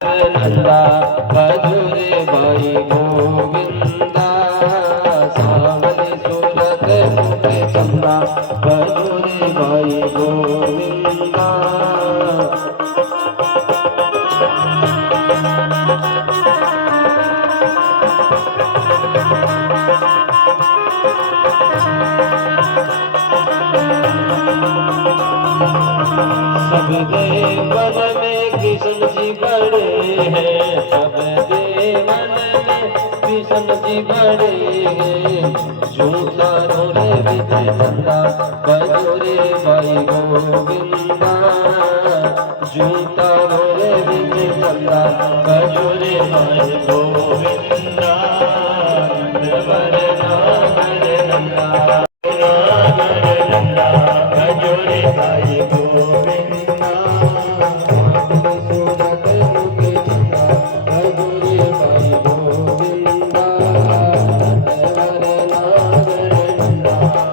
नंदा खजूरे भाई गोविंदा सावली सूरत मुखे चंदा खजूरे भाई गोविंदा सब देवन में कृष्ण जी बड़े हैं, सब देवन में कृष्ण जी बड़े हैं। झूठा रोरे विजय चंदा बजोरे भाई गोविंदा झूठा रोरे विजय चंदा बजोरे भाई गोविंदा बड़े नागर नंदा नागर नंदा बजोरे भाई गोविंदा सूरत मुखे चंदा बजोरे भाई गोविंदा नागर नंदा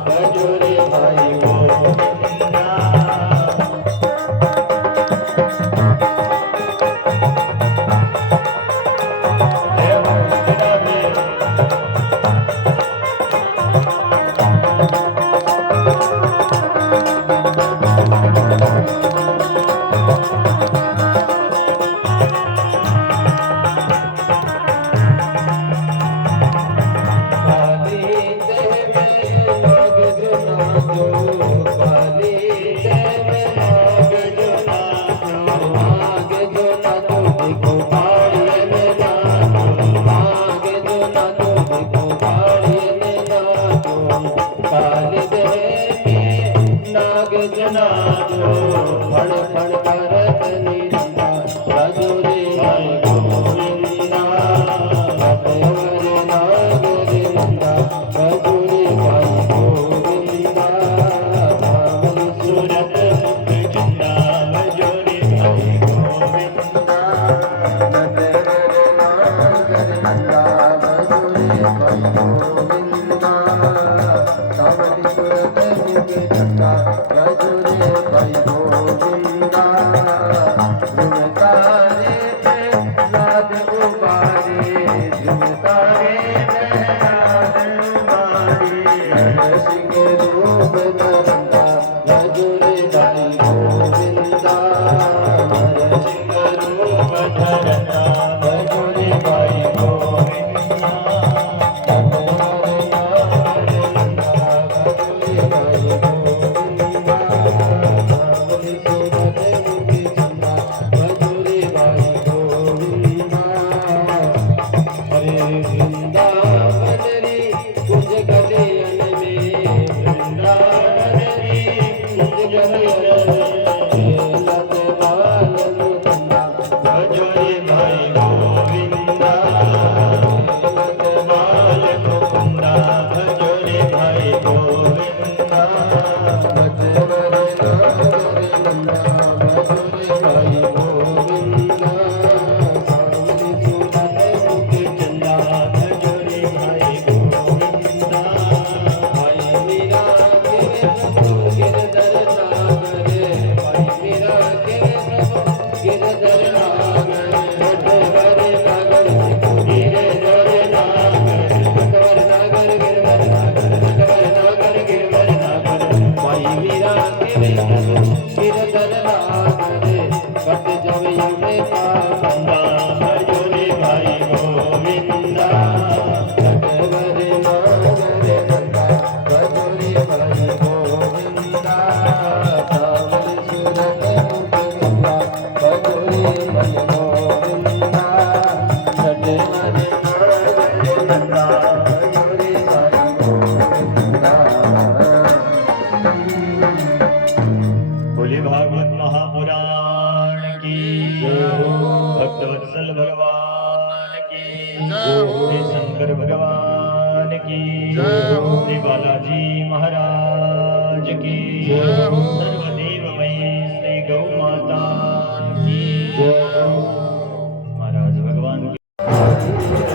बजोरे भाई गोविंदा बोले भागवत महापुराण की भक्तवत्सल भगवान की श्री शंकर भगवान की श्री बालाजी महाराज की सर्वदेवमयी श्री गौ माता की महाराज भगवान की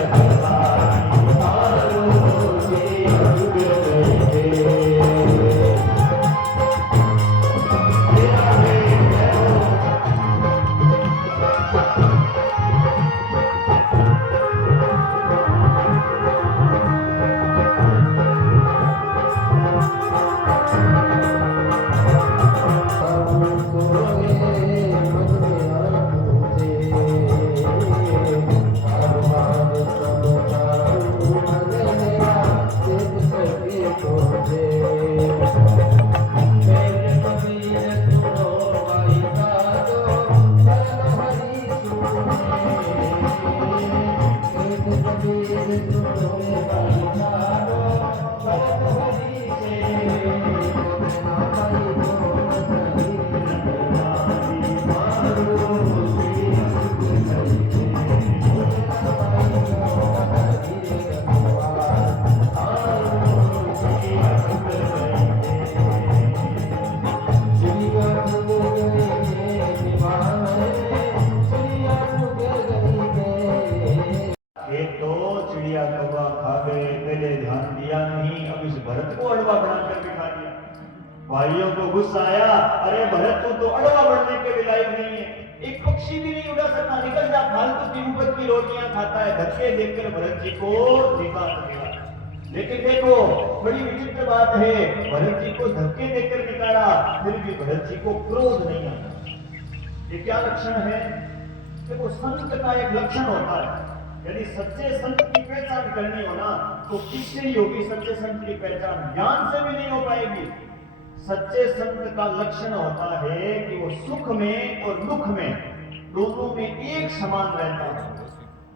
ये तो चिड़िया कौवा खा गए, पहले ध्यान दिया नहीं, अब इस भरत को अड़वा बनाकर बिठा दिया। भाइयों को गुस्सा आया, अरे भरत तो अड़वा बढ़ने के भी लायक नहीं है, एक पक्षी भी नहीं उड़ा सकता, निकल जा, फालतू की मुफ्त की रोटियां खाता है। धक्के देखकर भरत जी को जीता गया। लेकिन देखो बड़ी विचित्र बात है, भरत जी को धक्के देकर निकाला, फिर भी भरत जी को क्रोध नहीं आता। ये क्या लक्षण है? देखो संत का एक लक्षण होता है, यदि सच्चे संत की पहचान करनी हो ना तो किससे ही होगी? सच्चे संत की पहचान ज्ञान से भी नहीं हो पाएगी। सच्चे संत का लक्षण होता है कि वो सुख में और दुख में दोनों में एक समान रहता है।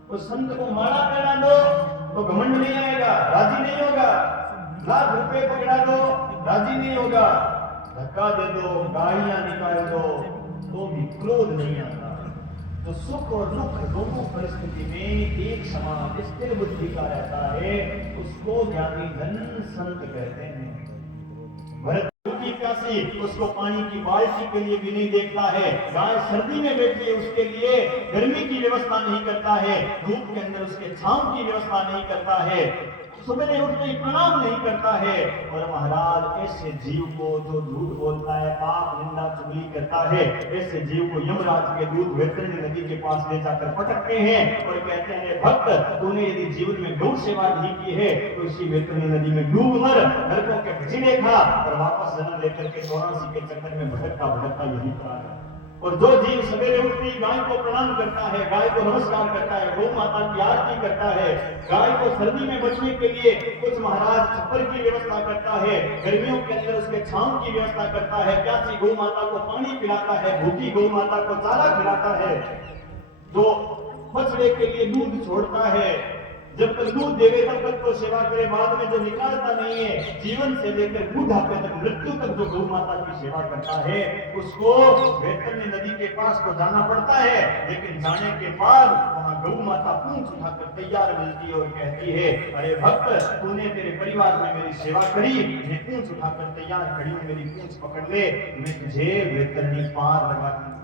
उस संत को माला पहना दो तो घमंड नहीं आएगा, राजी नहीं होगा। लाख रुपए पकड़ा दो, राजी नहीं होगा। धक्का दे दो, गाड़ियां निकाल दो तो भी क्रोध नहीं आता। तो सुख और दुख दोनों परिस्थिति में एक समान स्थिर बुद्धि का रहता है, उसको ज्ञानी जन संत कहते हैं। भरत की प्यासी उसको पानी की बाल्टी के लिए भी नहीं देखता है, गाय सर्दी में बैठी है उसके लिए गर्मी की व्यवस्था नहीं करता है, धूप के अंदर उसके छांव की व्यवस्था नहीं करता है, सुबह उठते ही प्रणाम नहीं करता है। और महाराज ऐसे जीव को जो झूठ बोलता है, पाप निंदा चुगली करता है, ऐसे जीव को यमराज के दूत वैतरणी नदी के पास ले जाकर पटकते हैं और कहते हैं, भक्त तूने यदि जीवन में गौ सेवा नहीं की है तो इसी वैतरणी नदी में डूब मर, नरकों के भजीले खा और वापस जन्म लेकर के 84 के चक्कर में भटकता भटकता यही पड़ा है। और जो जीव सवेरे उठती गाय को प्रणाम करता है, गाय को नमस्कार करता है, गौ माता की आरती करता है, गाय को सर्दी में बचने के लिए कुछ महाराज छप्पर की व्यवस्था करता है, गर्मियों के अंदर उसके छांव की व्यवस्था करता है, प्यासी गौ माता को पानी पिलाता है, भूखी गौ माता को चारा खिलाता है, जो बछड़े के लिए दूध छोड़ता है, जब तक दूध देवे तब तक तो सेवा करे, बाद में जो निकालता नहीं है, जीवन से लेकर बुढ़ापे तक मृत्यु तक जो गौ माता की सेवा करता है, उसको वैतरणी नदी के पास तो जाना पड़ता है। लेकिन जाने के बाद वहां गौ माता पूंछ उठाकर तैयार मिलती है और कहती है, अरे भक्त तूने तेरे परिवार में मेरी सेवा करी, मैं पूंछ उठाकर तैयार खड़ी हूं, मेरी पूंछ पकड़ ले, मैं तुझे वैतरणी पार लगा दूं।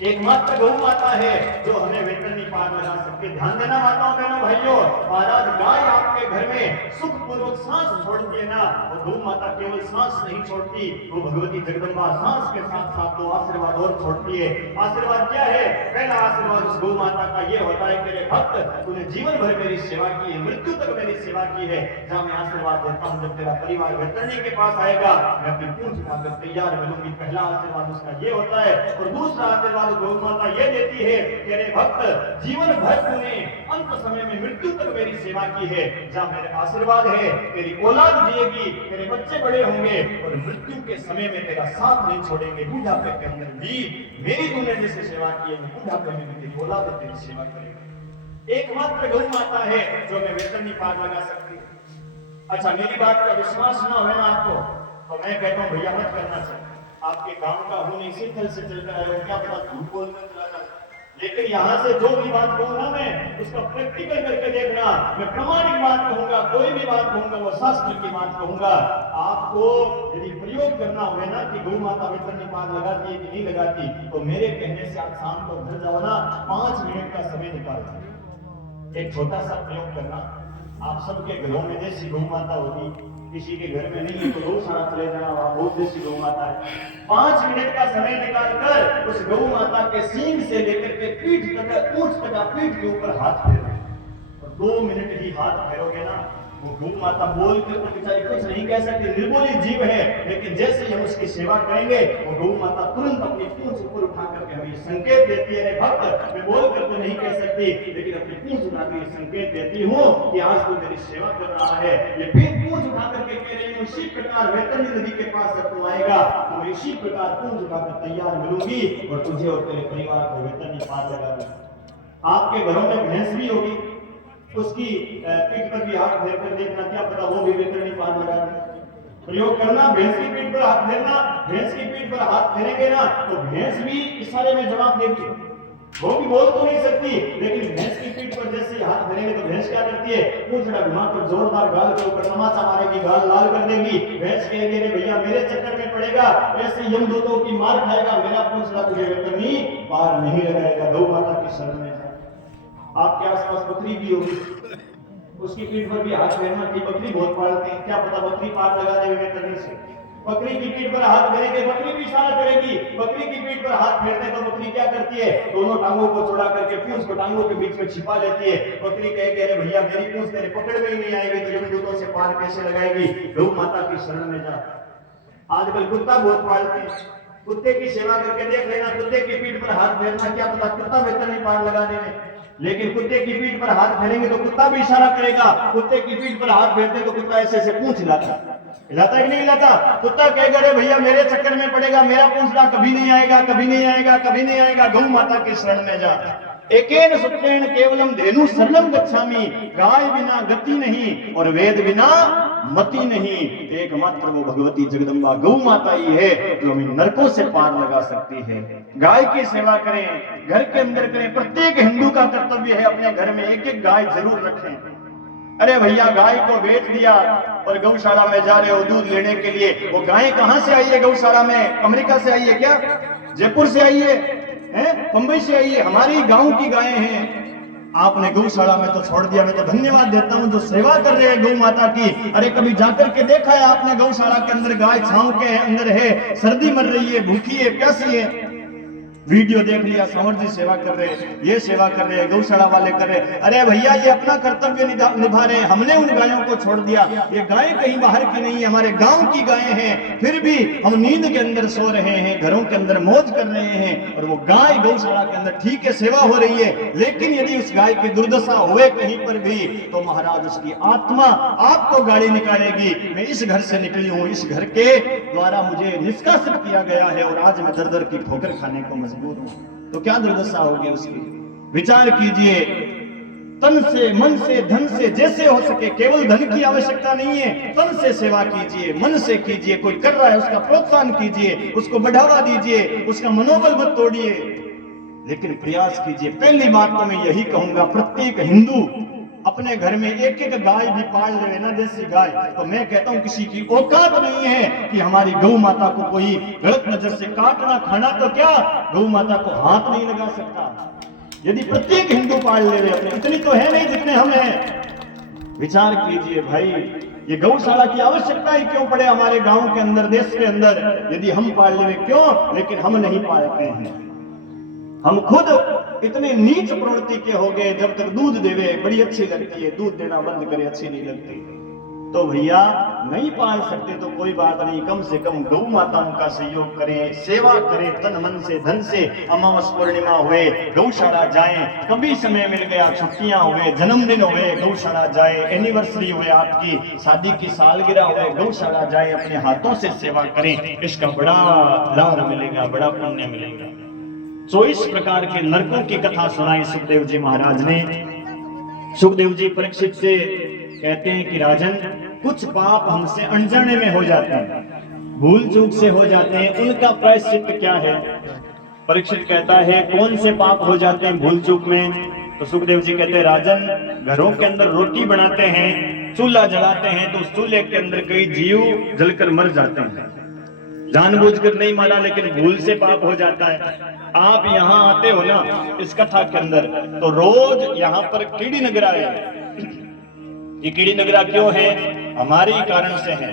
एकमात्र गौ माता है जो हमें वैतरणी पार लगा सकती है। ध्यान देना माताओं बहनों भाइयों, महाराज गाय आपके घर में सुख पूर्वक सांस छोड़ती है ना, और गौ माता केवल सांस नहीं छोड़ती, वो भगवती जगदम्बा सांस के साथ साथ तो आशीर्वाद और छोड़ती है। आशीर्वाद क्या है? पहला आशीर्वाद उस गौ माता का ये होता है, मेरे भक्त तूने जीवन भर मेरी सेवा की है, मृत्यु तक मेरी सेवा की है, जहां मैं आशीर्वाद देता हूं, जब तेरा परिवार वैतरणी के पास आएगा मैं अपनी पूंछ उठाकर तैयार मिलूंगी। पहला आशीर्वाद उसका ये होता है। और दूसरा आशीर्वाद गौ माता ये देती है, तेरे भक्त जीवन भर तूने अंत समय में मृत्यु तक मेरी सेवा की है, जहां मेरे आशीर्वाद है तेरी औलाद जिएगी, तेरे बच्चे बड़े होंगे और मृत्यु के समय में तेरा साथ नहीं छोड़ेंगे। बुढ़ापे के अंदर भी मेरी तूने जैसे सेवा की है, बुढ़ापे में भी तेरी औलाद तेरी सेवा करेगी। एकमात्र गौ माता है जो मैं वैतरणी पार लगा सकती हूँ। अच्छा, मेरी बात का विश्वास ना हो ना आपको तो मैं कहता हूँ भैया मत करना चाहिए। आपके गांव का हूं नहीं, शीतल से चलकर आया हूं, क्या पता झूठ बोलकर चला जाए, लेकिन यहां से जो भी बात कहूंगा मैं उसका प्रैक्टिकल करके देखना। मैं प्रामाणिक बात कहूंगा, कोई भी बात कहूंगा वो शास्त्र की बात कहूंगा। आपको यदि प्रयोग करना हुए ना कि गौ माता वैतरणी पार लगाती है कि नहीं लगाती, तो मेरे कहने से आप शाम को घर जाओ ना, 5 मिनट का समय निकाल एक छोटा सा प्रयोग करना। आप सबके घरों में देसी गौ माता होगी, किसी के घर में नहीं है तो गौशाला चले जाना, वहां बहुत देसी गौ माता है। 5 मिनट का समय निकालकर उस गौ माता के सींग से लेकर के पीठ तक, पूंछ तक, पीठ के ऊपर हाथ फेरो और 2 मिनट ही हाथ फेरोगे ना, वो गौ माता बोल कर तो बेचारी कुछ नहीं कह सकती, निर्बोली जीव है, लेकिन जैसे ही हम उसकी सेवा करेंगे वो गौ माता तुरंत अपनी पूंछ ऊपर उठा करके हमें संकेत देती है। भक्त मैं बोल कर तो नहीं कह सकती, लेकिन अपनी पूंछ उठा कर संकेत देती हूँ कि आज तू मेरी सेवा कर रहा है। ये फिर पूंछ उठा करके कह रही हूँ, इसी प्रकार वैतरणी नदी के पास जब तू आएगा तो इसी प्रकार पूंछ उठाकर तैयार मिलूंगी और तुझे और तेरे परिवार को वैतरणी पार लगा दूंगी। आपके घरों में भैंस भी होगी, उसकी पीठ पर भी हाथ फेर कर देखना, क्या पता वो भी वैतरणी पार लगा दे। प्रयोग करना, भैंस की पीठ पर हाथ फेरना, भैंस की पीठ पर हाथ फेरेंगे ना तो भैंस भी इशारे में जवाब देगी। वो भी बोल तो नहीं सकती, लेकिन भैंस की पीठ पर जैसे हाथ फेरेंगे तो भैंस क्या करती है, पूंछड़ा घुमाकर जोरदार गाल के ऊपर तमाचा मारेगी, गाल लाल कर देगी। भैंस कहेगी अरे भैया मेरे चक्कर में पड़ेगा, ऐसे यमदूतों की मार खाएगा, मेरा पूंछड़ा तुझे वैतरणी पार नहीं लगाएगा। गौ माता की शरण में आपके आसपास बकरी भी होगी, उसकी पीठ पर भी हाथ फेरना कि बकरी बहुत पालते हैं, क्या पता बकरी पार लगा दे वैतरणी से। बकरी की पीठ पर हाथ फेरेंगे, बकरी भी इशारा करेगी। बकरी की पीठ पर हाथ फेरते तो बकरी क्या करती है, दोनों टांगों को चौड़ा करके पूंछ को टांगों के बीच में छिपा लेती है। बकरी कहेगी अरे भैया मेरी पूंछ तेरे पकड़ में ही नहीं आएगी तो यमदूतों से पार कैसे लगाएगी। गौ माता की शरण में जा। आजकल कुत्ता बहुत पालते हैं, कुत्ते की सेवा करके देख लेना, कुत्ते की पीठ पर हाथ फेरना, क्या पता कुत्ता वैतरणी पार लगा देने। लेकिन कुत्ते की पीठ पर हाथ फेरेंगे तो कुत्ता भी इशारा करेगा, कुत्ते की पीठ पर हाथ फेरते तो कुत्ता ऐसे ऐसे पूंछ हिलाता है कि नहीं हिलाता। कुत्ता कहेगा अरे भैया मेरे चक्कर में पड़ेगा, मेरा पूंछड़ा कभी नहीं आएगा, कभी नहीं आएगा, कभी नहीं आएगा। गौ माता की शरण में जा। एकेन सूत्रेण केवलम धेनु शरणम गच्छामि, गाय बिना गति नहीं और वेद बिना मति नहीं। एकमात्र वो भगवती जगदम्बा गौ माता ही है जो हमें नरकों से पार लगा सकती है। गाय की सेवा करें, घर के अंदर करें। प्रत्येक हिंदू का कर्तव्य है अपने घर में एक एक गाय जरूर रखें। अरे भैया गाय को बेच दिया और गौशाला में जा रहे हो दूध लेने के लिए, वो गाय कहां से आई है गौशाला में? अमेरिका से आई है क्या? जयपुर से आई है? मुंबई से आई है? हमारी गांव की गायें हैं। आपने गौशाला में तो छोड़ दिया। मैं तो धन्यवाद देता हूं जो सेवा कर रहे हैं गौ माता की। अरे कभी जाकर के देखा है आपने गौशाला के अंदर गाय छांव के अंदर है, सर्दी मर रही है, भूखी है, प्यासी है, वीडियो देख लिया, संवर जी सेवा कर रहे हैं, ये सेवा कर रहे हैं, गौशाला वाले कर रहे हैं। अरे भैया ये अपना कर्तव्य निभा रहे हैं, हमने उन गायों को छोड़ दिया। ये गायें कहीं बाहर की नहीं है, हमारे गांव की गायें हैं, फिर भी हम नींद के अंदर सो रहे हैं, घरों के अंदर मौज कर रहे हैं और वो गाय गौशाला के अंदर ठीक है सेवा हो रही है। लेकिन यदि उस गाय की दुर्दशा हुए कहीं पर भी तो महाराज उसकी आत्मा आपको गाड़ी निकालेगी। मैं इस घर से निकली हूं, इस घर के द्वारा मुझे निष्कासित किया गया है और आज मैं दर दर की ठोकर खाने को मजबूर हूं। तो क्या दुर्दशा होगी उसकी? विचार कीजिए। तन से, मन से, धन से, जैसे हो सके। केवल धन की आवश्यकता नहीं है, तन से सेवा कीजिए, मन से कीजिए। कोई कर रहा है उसका प्रोत्साहन कीजिए, उसको बढ़ावा दीजिए, उसका मनोबल मत तोड़िए, लेकिन प्रयास कीजिए। पहली बात तो मैं यही कहूंगा, प्रत्येक हिंदू अपने घर में एक एक गाय भी पाल ले ना, देसी गाय। तो मैं कहता हूं किसी की औकात नहीं है कि हमारी गौ माता को कोई गलत नजर से काटना, खाना तो क्या गौ माता को हाथ नहीं लगा सकता। यदि प्रत्येक हिंदू पाल ले रहे अपने, इतनी तो है नहीं जितने हम हैं। विचार कीजिए भाई, ये गौशाला की आवश्यकता ही क्यों पड़े हमारे गांव के अंदर, देश के अंदर? यदि हम पाल ले क्यों, लेकिन हम नहीं पालते हैं। हम खुद इतने नीच प्रवृत्ति के हो गए, जब तक दूध देवे बड़ी अच्छी लगती है, दूध देना बंद करे अच्छी नहीं लगती। तो भैया नहीं पाल सकते तो कोई बात नहीं, कम से कम गौ माताओं का सहयोग करें, सेवा करें तन मन से धन से। अमावस पूर्णिमा हुए गौशाला जाएं, कभी समय मिल गया, छुट्टियां हुए, जन्मदिन हुए गौशाला जाए, एनिवर्सरी हुए, आपकी शादी की सालगिरह हुए, गौशाला जाए, अपने हाथों से सेवा करें। इसका बड़ा लाभ मिलेगा, बड़ा पुण्य मिलेगा। तो इस प्रकार के नरकों की कथा सुनाई सुखदेव जी महाराज ने। सुखदेव जी परीक्षित से कहते हैं कि राजन, कुछ पाप हमसे अनजाने में हो जाते हैं, भूल चूक से हो जाते हैं, उनका प्रायश्चित क्या है? परीक्षित कहता है कौन से पाप हो जाते हैं भूल चूक में? तो सुखदेव जी कहते हैं राजन, घरों के अंदर रोटी बनाते हैं, चूल्हा जलाते हैं, तो उस चूल्हे के अंदर कई जीव जलकर मर जाते हैं। जानबूझकर नहीं मारा, लेकिन भूल से पाप हो जाता है। आप यहाँ आते हो ना इस कथा के अंदर, तो रोज यहाँ पर कीड़ी नगरा है। ये कीड़ी नगरा क्यों है? हमारे कारण से है।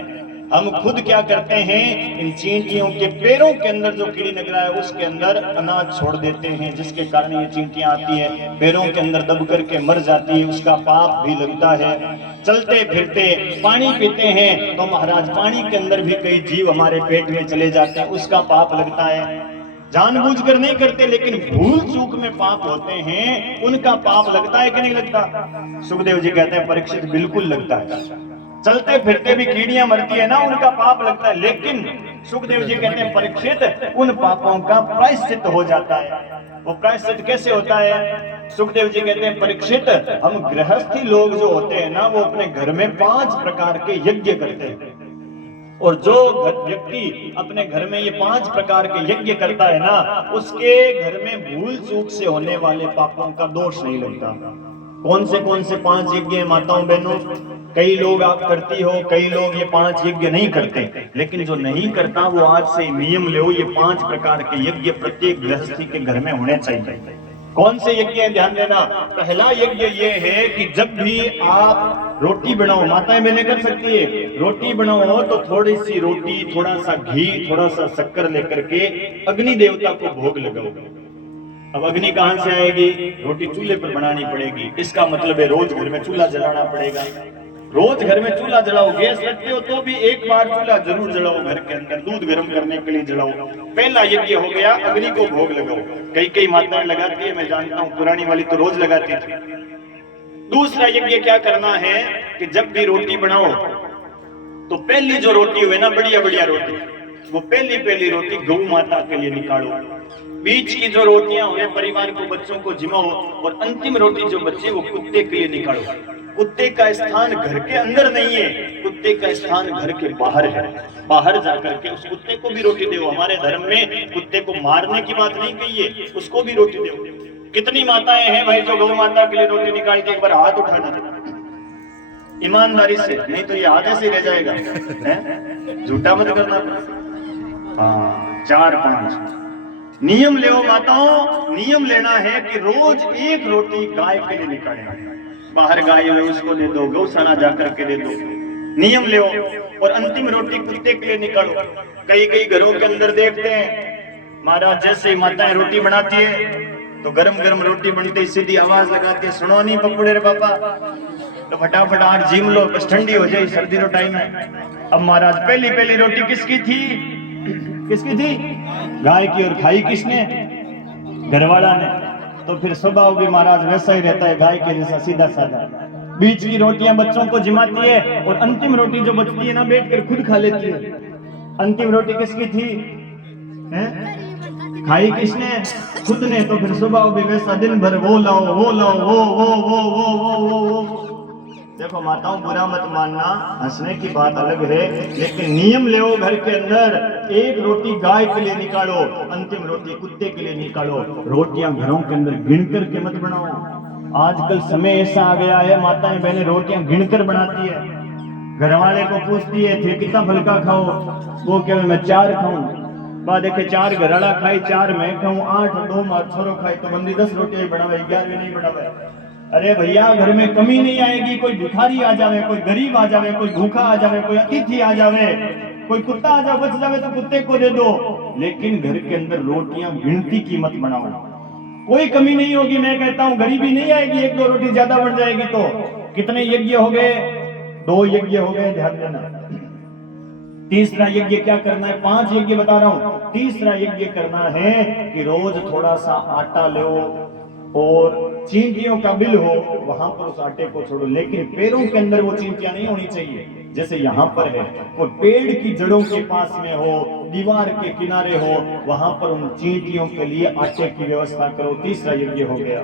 हम खुद क्या करते हैं, इन चींटियों के पैरों के अंदर जो कीड़ी निकला है उसके अंदर अनाज छोड़ देते हैं, जिसके कारण ये चींटियां आती है, पैरों के अंदर दब करके मर जाती है, उसका पाप भी लगता है। चलते फिरते पानी पीते हैं तो महाराज पानी के अंदर भी कई जीव हमारे पेट में चले जाते हैं, उसका पाप लगता है। जानबूझकर नहीं करते लेकिन भूल चूक में पाप होते हैं, उनका पाप लगता है कि नहीं लगता? सुखदेव जी कहते हैं परीक्षित बिल्कुल लगता है। चलते फिरते भी कीड़ियां मरती है ना, उनका पाप लगता है, लेकिन सुखदेव जी कहते हैं परीक्षित उन पापों का प्रायश्चित हो जाता है। वो प्रायश्चित कैसे होता है? सुखदेव जी कहते हैं परीक्षित हम गृहस्थी लोग जो होते हैं ना, वो अपने घर में 5 प्रकार के यज्ञ करते हैं, और जो व्यक्ति अपने घर में ये 5 प्रकार के यज्ञ करता है ना, उसके घर में भूल चूक से होने वाले पापों का दोष नहीं लगता। कौन से 5 यज्ञ हैं माताओं बहनों? कई लोग आप करती हो, कई लोग ये 5 यज्ञ नहीं करते, लेकिन जो नहीं करता वो आज से नियम ले, ये 5 प्रकार के यज्ञ प्रत्येक गृहस्थी के घर में होने चाहिए। कौन से यज्ञ हैं ध्यान देना। पहला यज्ञ ये है कि जब भी आप रोटी बनाओ, माताएं बहनें कर सकती है, रोटी बनाओ तो थोड़ी सी रोटी, थोड़ा सा घी, थोड़ा सा शक्कर लेकर के अग्नि देवता को भोग लगाओ। अब अग्नि कहां से आएगी? रोटी चूल्हे पर बनानी पड़ेगी, इसका मतलब है रोज घर में चूल्हा जलाना पड़ेगा। रोज घर में चूल्हा जलाओ, गैस रखते हो तो भी एक बार चूल्हा जरूर जलाओ, घर के अंदर दूध गर्म करने के लिए जलाओ। पहला यज्ञ हो गया, अग्नि को भोग लगाओ। कई माताएं लगाती है, मैं जानता हूँ, पुरानी वाली तो रोज लगाती थी। दूसरा यज्ञ क्या करना है कि जब भी रोटी बनाओ तो पहली जो रोटी हुए ना, बढ़िया रोटी, वो पहली रोटी गौ माता के लिए निकालो। बीच की जो रोटियां हुए परिवार को, बच्चों को जिमाओ, और अंतिम रोटी जो बचे वो कुत्ते के लिए निकालो। कुत्ते का स्थान घर के अंदर नहीं है, कुत्ते का स्थान घर के बाहर है। बाहर जाकर के उस कुत्ते को भी रोटी दो। हमारे धर्म में कुत्ते को मारने की बात नहीं कही है, उसको भी रोटी दो। कितनी माताएं हैं भाई जो गौ माता के लिए रोटी निकाल के एक बार हाथ उठा दीजिए ईमानदारी से, नहीं तो ये आधे से रह जाएगा। झूठा मत करना। हाँ, 4-5 नियम ले माताओं। नियम लेना है कि रोज एक रोटी गाय के लिए निकालें। बाहर गाय हुए उसको दे दो, गौशाला जाकर के दे दो, नियम ले। और अंतिम रोटी कुत्ते के लिए निकालो। कई घरों के अंदर देखते हैं महाराज, जैसे माताएं रोटी बनाती है तो गरम रोटी बनती, सीधी आवाज लगाती है, सुनो नहीं पकड़े रे पापा, तो फटाफट आठ जिम लो, बस ठंडी हो जाए, सर्दी रो टाइम है। अब महाराज पहली रोटी किसकी थी? गाय की। और खाई किसने? घरवाला ने। तो फिर स्वभाव भी महाराज वैसा ही रहता है, गाय के जैसा सीधा साधा। बीच की रोटियां बच्चों को जिमाती है, और अंतिम रोटी जो बचती है ना, बैठकर खुद खा लेती है। अंतिम रोटी किसकी थी? खाई किसने? खुद ने। तो फिर स्वभाव भी वैसा, दिन भर वो लाओ वो। देखो माताओं, बुरा मत मानना, हंसने की बात अलग है, लेकिन नियम ले घर के अंदर। एक रोटी गाय के लिए निकालो, अंतिम रोटी कुत्ते के लिए निकालो। रोटियां घरों के अंदर गिनकर के मत बनाओ। आजकल समय ऐसा आ गया है, माताएं बहनें रोटियां गिनकर बनाती है। घरवाले को पूछती है थे कितना फलका खाओ, वो कहे मैं 4 खाऊं। बाद देखे 4 घरवाला खाई, 4 मैं खाऊं, 8 2 मार छोरो खाई, तो बंदी 10 रोटियां बनावे, 11 नहीं बनावे। अरे भैया, घर में कमी नहीं आएगी। कोई भिखारी आ जावे, कोई गरीब आ जावे, कोई भूखा आ जावे, कोई अतिथि आ जावे, कोई कुत्ता आ जाए, बच जावे तो कुत्ते को दे दो, लेकिन घर के अंदर रोटियां गिनती की मत बनाओ। कोई कमी नहीं होगी। मैं कहता हूं गरीबी नहीं आएगी, 1-2 रोटी ज्यादा बढ़ जाएगी। तो कितने यज्ञ हो गए? 2 यज्ञ हो गए, ध्यान देना। तीसरा यज्ञ क्या करना है? 5 यज्ञ बता रहा हूं। तीसरा यज्ञ करना है कि रोज थोड़ा सा आटा लो, और चींटियों का बिल हो, वहां पर उस आटे को छोड़ो, लेकिन पैरों के अंदर वो चींटियां नहीं होनी चाहिए। जैसे यहाँ पर है, वो पेड़ की जड़ों के पास में हो, दीवार के किनारे हो, वहां पर उन चींटियों के लिए आटे की व्यवस्था करो। तीसरा यज्ञ हो गया।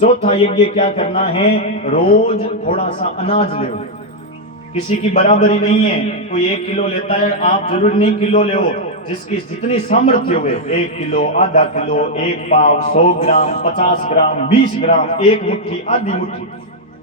चौथा यज्ञ क्या करना है? रोज थोड़ा सा अनाज लो। किसी की बराबरी नहीं है, कोई 1 किलो लेता है, आप जरूर नहीं किलो ले, जिसकी जितनी सामर्थ्य हुए, 1 किलो, आधा किलो, 1 पाव, 100 ग्राम, 50 ग्राम, 20 ग्राम, 1 मुट्ठी, आधी मुट्ठी,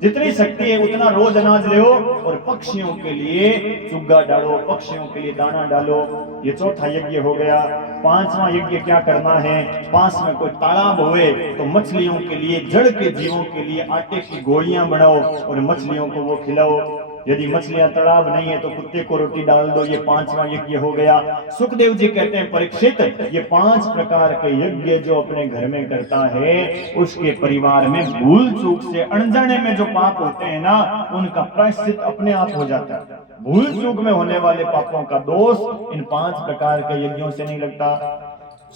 जितनी शक्ति है उतना रोज अनाज ले। और पक्षियों के लिए चुग्गा डालो, पक्षियों के लिए दाना डालो। ये चौथा यज्ञ हो गया। 5वां यज्ञ क्या करना है? पास में कोई तालाब हुए तो मछलियों के लिए, जड़ के जीवों के लिए आटे की गोलियां बनाओ और मछलियों को वो खिलाओ। यदि मछलियां तालाब नहीं है तो कुत्ते को रोटी डाल दो, ये 5वां यज्ञ हो गया। सुखदेव जी कहते हैं परीक्षित, ये 5 प्रकार के यज्ञ जो अपने घर में करता है उसके परिवार में भूल चूक से अनजाने में जो पाप होते हैं ना, उनका प्रायश्चित अपने आप हो जाता है। भूल चूक में होने वाले पापों का दोष इन 5 प्रकार के यज्ञों से नहीं लगता।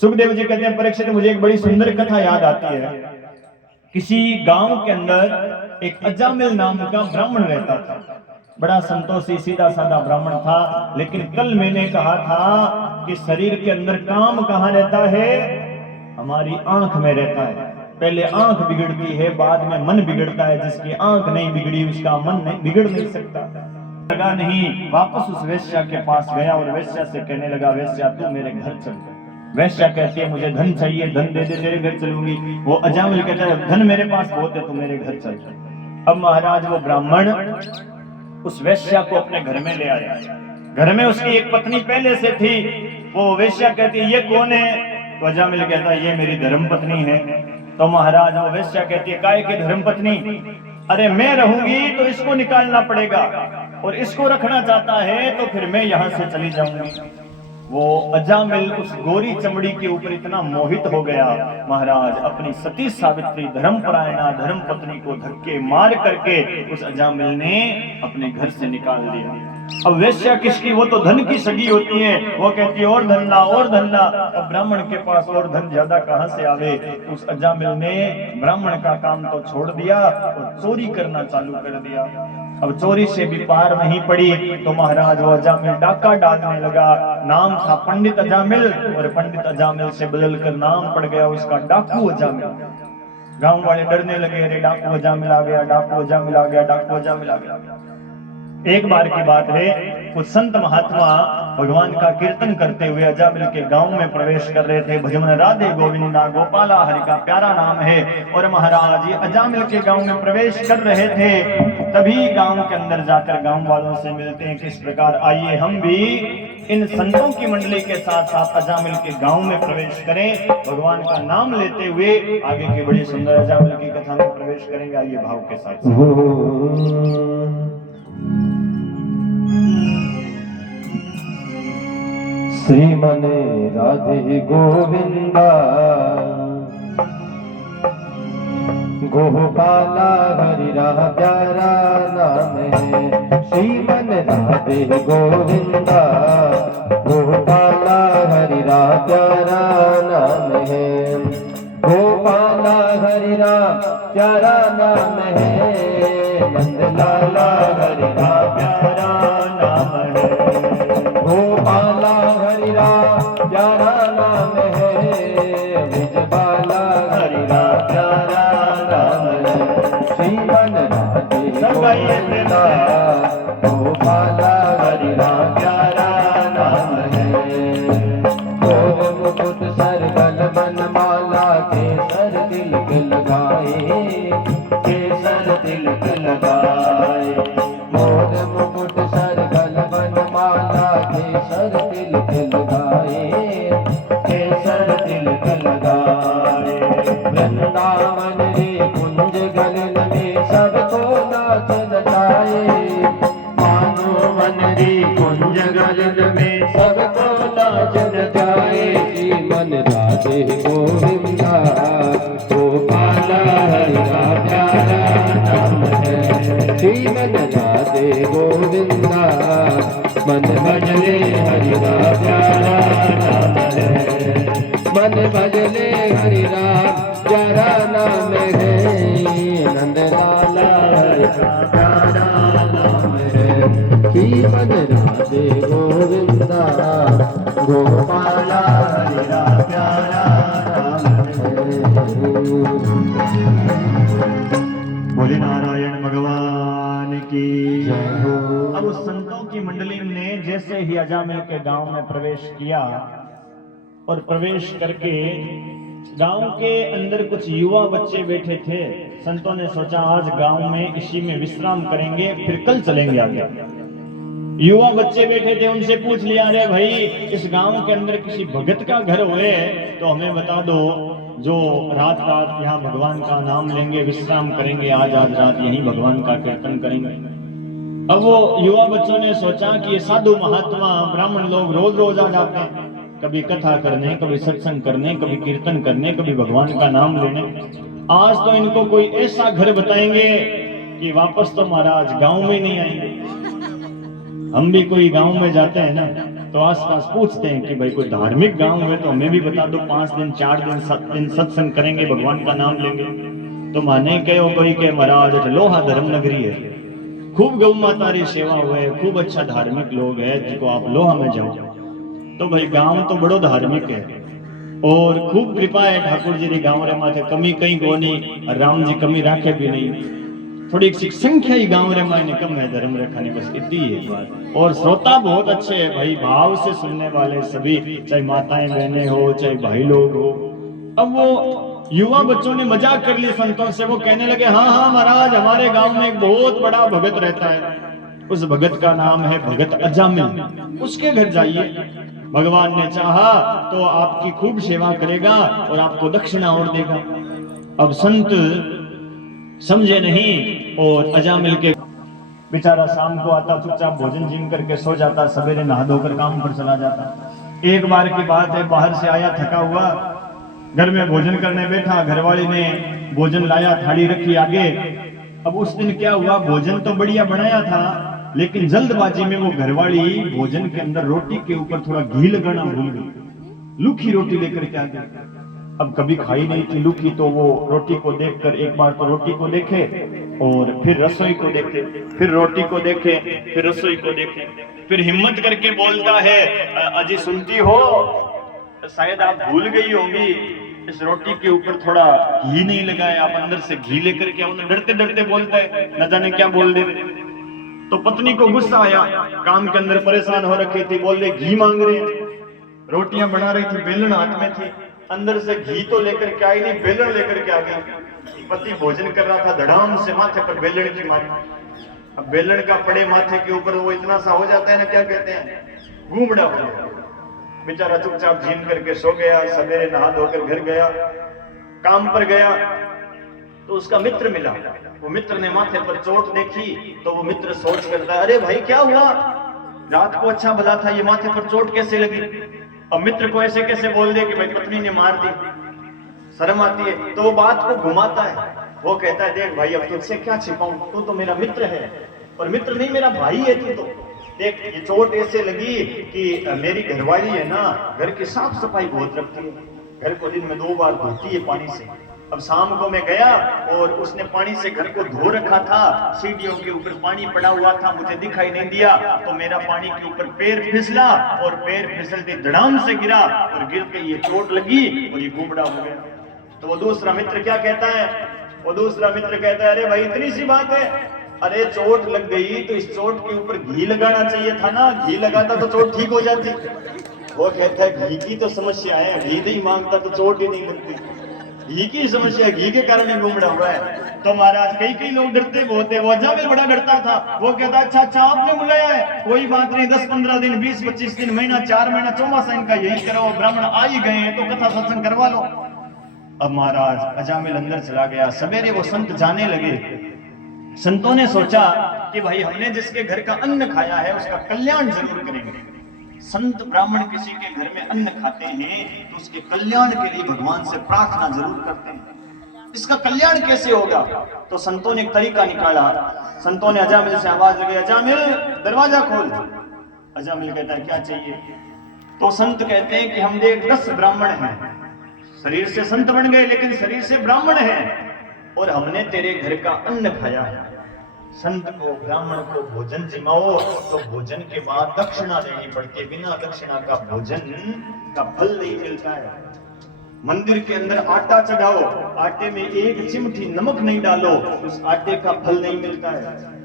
सुखदेव जी कहते हैं परीक्षित, मुझे एक बड़ी सुंदर कथा याद आती है। किसी गांव के अंदर एक अजामिल नाम का ब्राह्मण रहता था। बड़ा संतोषी सीधा साधा ब्राह्मण था। लेकिन कल मैंने कहा था कि शरीर के अंदर काम कहाँ रहता है? हमारी आंख में रहता है। पहले आंख बिगड़ती है, बाद में मन बिगड़ता है। जिसकी आंख नहीं बिगड़ी उसका मन नहीं बिगड़ नहीं सकता। लगा नहीं, वापस उस वेश्या के पास गया और वेश्या से कहने लगा, वेश्या तू मेरे घर चल। वेश्या कहती है मुझे धन चाहिए, धन दे दे तेरे घर चलूंगी। वो अजामिल कहता है धन मेरे पास बहुत है, तू मेरे घर चल। अब महाराज वो ब्राह्मण उस वेश्या को अपने घर में ले आया। घर में उसकी एक पत्नी पहले से थी। वो वेश्या कहती है ये कौन है? तो अजामिल कहता है ये मेरी धर्म पत्नी है। तो महाराज वो वेश्या कहती है काय की धर्म पत्नी? अरे मैं रहूंगी तो इसको निकालना पड़ेगा, और इसको रखना चाहता है तो फिर मैं यहाँ से चली जाऊंगी। वो अजामिल उस गोरी चमड़ी के ऊपर इतना मोहित हो गया, महाराज अपनी सती सावित्री धर्मपरायणा धर्म पत्नी को धक्के मार करके उस अजामिल ने अपने घर से निकाल दिया। अब वेश्या किसकी? वो तो धन की सगी होती है। वो कहती है और धन ला और धन ला। अब ब्राह्मण के पास और धन ज्यादा कहां से आवे? उस अजामिल ने ब्राह्मण का काम तो छोड़ दिया और चोरी करना चालू कर दिया। अब चोरी से भी पार नहीं पड़ी तो महाराज वो अजामिल डाका डालने लगा। नाम था पंडित अजामिल, और पंडित अजामिल से बदलकर नाम पड़ गया उसका डाकू अजामिल। गांव वाले डरने लगे, अरे डाकू अजामिल आ गया, डाकू अजामिल आ गया, डाकू अजामिल आ गया। एक बार की बात है, कुछ संत महात्मा भगवान का कीर्तन करते हुए अजामिल के गांव में प्रवेश कर रहे थे। भजन राधे गोविंदा गोपाला हरि का प्यारा नाम है। और महाराज ये अजामिल के गांव में प्रवेश कर रहे थे, तभी गांव के अंदर जाकर गांव वालों से मिलते हैं किस प्रकार। आइए हम भी इन संतों की मंडली के साथ साथ अजामिल के गांव में प्रवेश करें, भगवान का नाम लेते हुए आगे की बड़ी सुंदर अजामिल की कथा में प्रवेश करेंगे। आइए भाव के साथ। श्रीमन राधे गोविंदा गोपाला हरि राम प्यारा नाम है। श्रीमन राधे गोविंदा गोपाला हरि राम प्यारा नाम है। गोपाला हरि राम प्यारा नाम है। नंदलाला हरि राम प्यारा नाम है। गोपाला हरि राम प्यारा नाम है। विजबाला हरि राम प्यारा नाम है। श्रीमन राधे गोविंदा गोपाला हरि राम प्यारा नाम है। गोर मुकुट सर गल मन माला केसर तिलक लगाए, केसर तिलक लगाए। मोर मुकुट सर गल मन माला केसर तिलक लगाए, केसर तिलक लगाए। वृंदावन रे कुंज गगन में सबको नाच नचाए। मानो मन रे कुंज गगन में सबको नाच नचाए। श्रीमन राधे गोविंदा गोपाला हरि राम प्यारा नाम है। श्रीमन राधे गोविंदा मन भजले हरि राम प्यारा नाम है। मन भजले हरि राम प्यारा नाम है। नंदलाला हरि राम प्यारा नाम है। श्रीमन राधे गोविंदा गोपाला हरि राम प्यारा नाम है। बोले नारायण भगवान की जय हो। अब उस संतों की मंडली ने जैसे ही अजामिल के गांव में प्रवेश किया और प्रवेश करके गांव के अंदर कुछ युवा बच्चे बैठे थे। संतों ने सोचा आज गांव में इसी में विश्राम करेंगे, फिर कल चलेंगे आगे। युवा बच्चे बैठे थे, उनसे पूछ लिया, अरे भाई इस गांव के अंदर किसी भगत का घर हुए तो हमें बता दो, जो रात रात यहाँ भगवान का नाम लेंगे, विश्राम करेंगे, आज रात यहीं भगवान का कीर्तन करेंगे। अब वो युवा बच्चों ने सोचा कि ये साधु महात्मा ब्राह्मण लोग रोज रोज आ जाते हैं, कभी कथा करने, कभी सत्संग करने, कभी कीर्तन करने, कभी भगवान का नाम लेने। आज तो इनको कोई ऐसा घर बताएंगे कि वापस तो महाराज गांव में नहीं आएंगे। हम भी कोई गांव में जाते हैं ना तो आसपास पूछते हैं कि भाई कोई धार्मिक गांव है तो हमें भी बता दो, 5 दिन 4 दिन 7 दिन सत्संग करेंगे, भगवान का नाम लेंगे। तो माने कहो कोई के महाराज लोहा धर्म नगरी है, खूब गौ माता री सेवा हुए, खूब अच्छा धार्मिक लोग है जिनको आप लोहा में जाओ। तो भाई गांव तो बड़ो धार्मिक है और खूब कृपा है ठाकुर जी री गांव रे माथे, कमी कहीं कोनी, राम जी कमी राखे भी नहीं, थोड़ी सी संख्या ही गांव रे मायने कम है धर्म रखने, बस इतनी है बात। और श्रोता बहुत अच्छे हैं भाई, भाव से सुनने वाले सभी, चाहे माताएं बहनें हो चाहे भाई लोग हो। अब वो युवा बच्चों ने मजाक कर ली संतों से, वो कहने लगे हाँ हाँ महाराज, हमारे गांव में एक बहुत बड़ा भगत रहता है, उस भगत का नाम है भगत अजामिल, उसके घर जाइए, भगवान ने चाहा तो आपकी खूब सेवा करेगा और आपको दक्षिणा और देगा। अब संत समझे नहीं और अजामिल के बेचारा शाम को आता, चुपचाप भोजन जिम करके सो जाता, सवेरे नहा धोकर काम पर चला जाता। एक बार की बात है, बाहर से आया थका हुआ, घर में भोजन करने बैठा, घरवाली ने भोजन लाया, थाली रखी आगे। अब उस दिन क्या हुआ, भोजन तो बढ़िया बनाया था लेकिन जल्दबाजी में वो घरवाली भोजन के अंदर रोटी के ऊपर थोड़ा घी लगाना भूल गई, लूखी रोटी लेकर के आ गई। अब कभी खाई नहीं थी लूखी, तो वो रोटी को देखकर एक बार तो रोटी को देखे और फिर रसोई को देखे, फिर रोटी को देखे, फिर रसोई को देखे, फिर हिम्मत करके बोलता है अजी सुनती हो, शायद आप भूल गई होगी इस रोटी के ऊपर थोड़ा घी नहीं लगाया, आप अंदर से घी लेकर के आओ। डरते डरते बोलता है, न जाने क्या बोल दे। तो पत्नी को गुस्सा आया, काम के अंदर परेशान हो रखी थी, बोल रहे घी मांग रहे, रोटियां बना रही थी, बेलन हाथ में थी, अंदर से घी तो लेकर के आई नहीं, बेलन लेकर के आ गई। पति भोजन कर रहा था, धड़ाम से माथे पर बेलन की मारी। अब बेलन का पड़े माथे के ऊपर वो इतना सा हो जाता है ना, क्या कहते हैं, घूमड़ा हो गया। बेचारा चुपचाप झीम करके सो गया। सवेरे नहा धोकर घर गया, काम पर गया तो उसका मित्र मिला। वो मित्र ने माथे पर चोट देखी तो वो मित्र सोच करता है, अरे भाई क्या हुआ, रात को अच्छा भला था, ये माथे पर चोट कैसे लगी। अब मित्र को ऐसे कैसे बोल दे कि भाई पत्नी ने मार दी, शर्म आती है। तो वो बात को घुमाता है, वो कहता है देख भाई अब तुझसे क्या छिपाऊं, तू तो मेरा मित्र है, और मित्र नहीं मेरा भाई है तू तो। देख ये चोट ऐसे लगी कि मेरी घरवाली है ना, घर की साफ सफाई बहुत रखती है, घर को दिन में 2 बार धोती है पानी से। अब शाम को मैं गया और उसने पानी से घर को धो रखा था, सीढ़ियों के ऊपर पानी पड़ा हुआ था, मुझे दिखाई नहीं दिया, तो मेरा पानी के ऊपर पैर फिसला और पैर फिसलते धड़ाम से गिरा और गिर के ये चोट लगी और ये गुमड़ा हो गया। तो वो दूसरा मित्र क्या कहता है, वो दूसरा मित्र कहता है, अरे भाई इतनी सी बात है, अरे चोट लग गई तो इस चोट के ऊपर घी लगाना चाहिए था ना, घी लगाता तो चोट ठीक हो जाती। वो कहता है घी की तो समस्या है, घी नहीं मांगता तो चोट ही नहीं लगती, घी की समस्या, घी के कारण ही गुमड़ा हुआ है। तो महाराज कई लोग डरते बहुत है, वो अजामिल बड़ा डरता था। वो कहता अच्छा आपने बुलाया है, कोई बात नहीं, 10-15 दिन 20-25 दिन महीना 4 महीना चौमासा इनका यही करो, ब्राह्मण आ ही गए हैं तो कथा सत्संग करवा लो। अब महाराज अजामिल अंदर चला गया। सवेरे वो संत जाने लगे। संतों ने सोचा कि भाई हमने जिसके घर का अन्न खाया है उसका कल्याण जरूर करेंगे। संत ब्राह्मण किसी के घर में अन्न खाते हैं तो उसके कल्याण के लिए भगवान से प्रार्थना जरूर करते हैं। इसका कल्याण कैसे होगा? तो संतों ने एक तरीका निकाला। संतों ने अजामिल से आवाज लगाई, अजामिल दरवाजा खोल। अजामिल कहता है क्या चाहिए? तो संत कहते हैं कि हम देख 10 ब्राह्मण हैं, शरीर से संत बन गए लेकिन शरीर से ब्राह्मण हैं, और हमने तेरे घर का अन्न खाया है। संत को ब्राह्मण को भोजन जिमाओ तो भोजन के बाद दक्षिणा देनी पड़ती है, बिना दक्षिणा का भोजन का फल नहीं मिलता है। मंदिर के अंदर आटा चढ़ाओ, आटे में 1 चिमटी नमक नहीं डालो, उस आटे का फल नहीं मिलता है।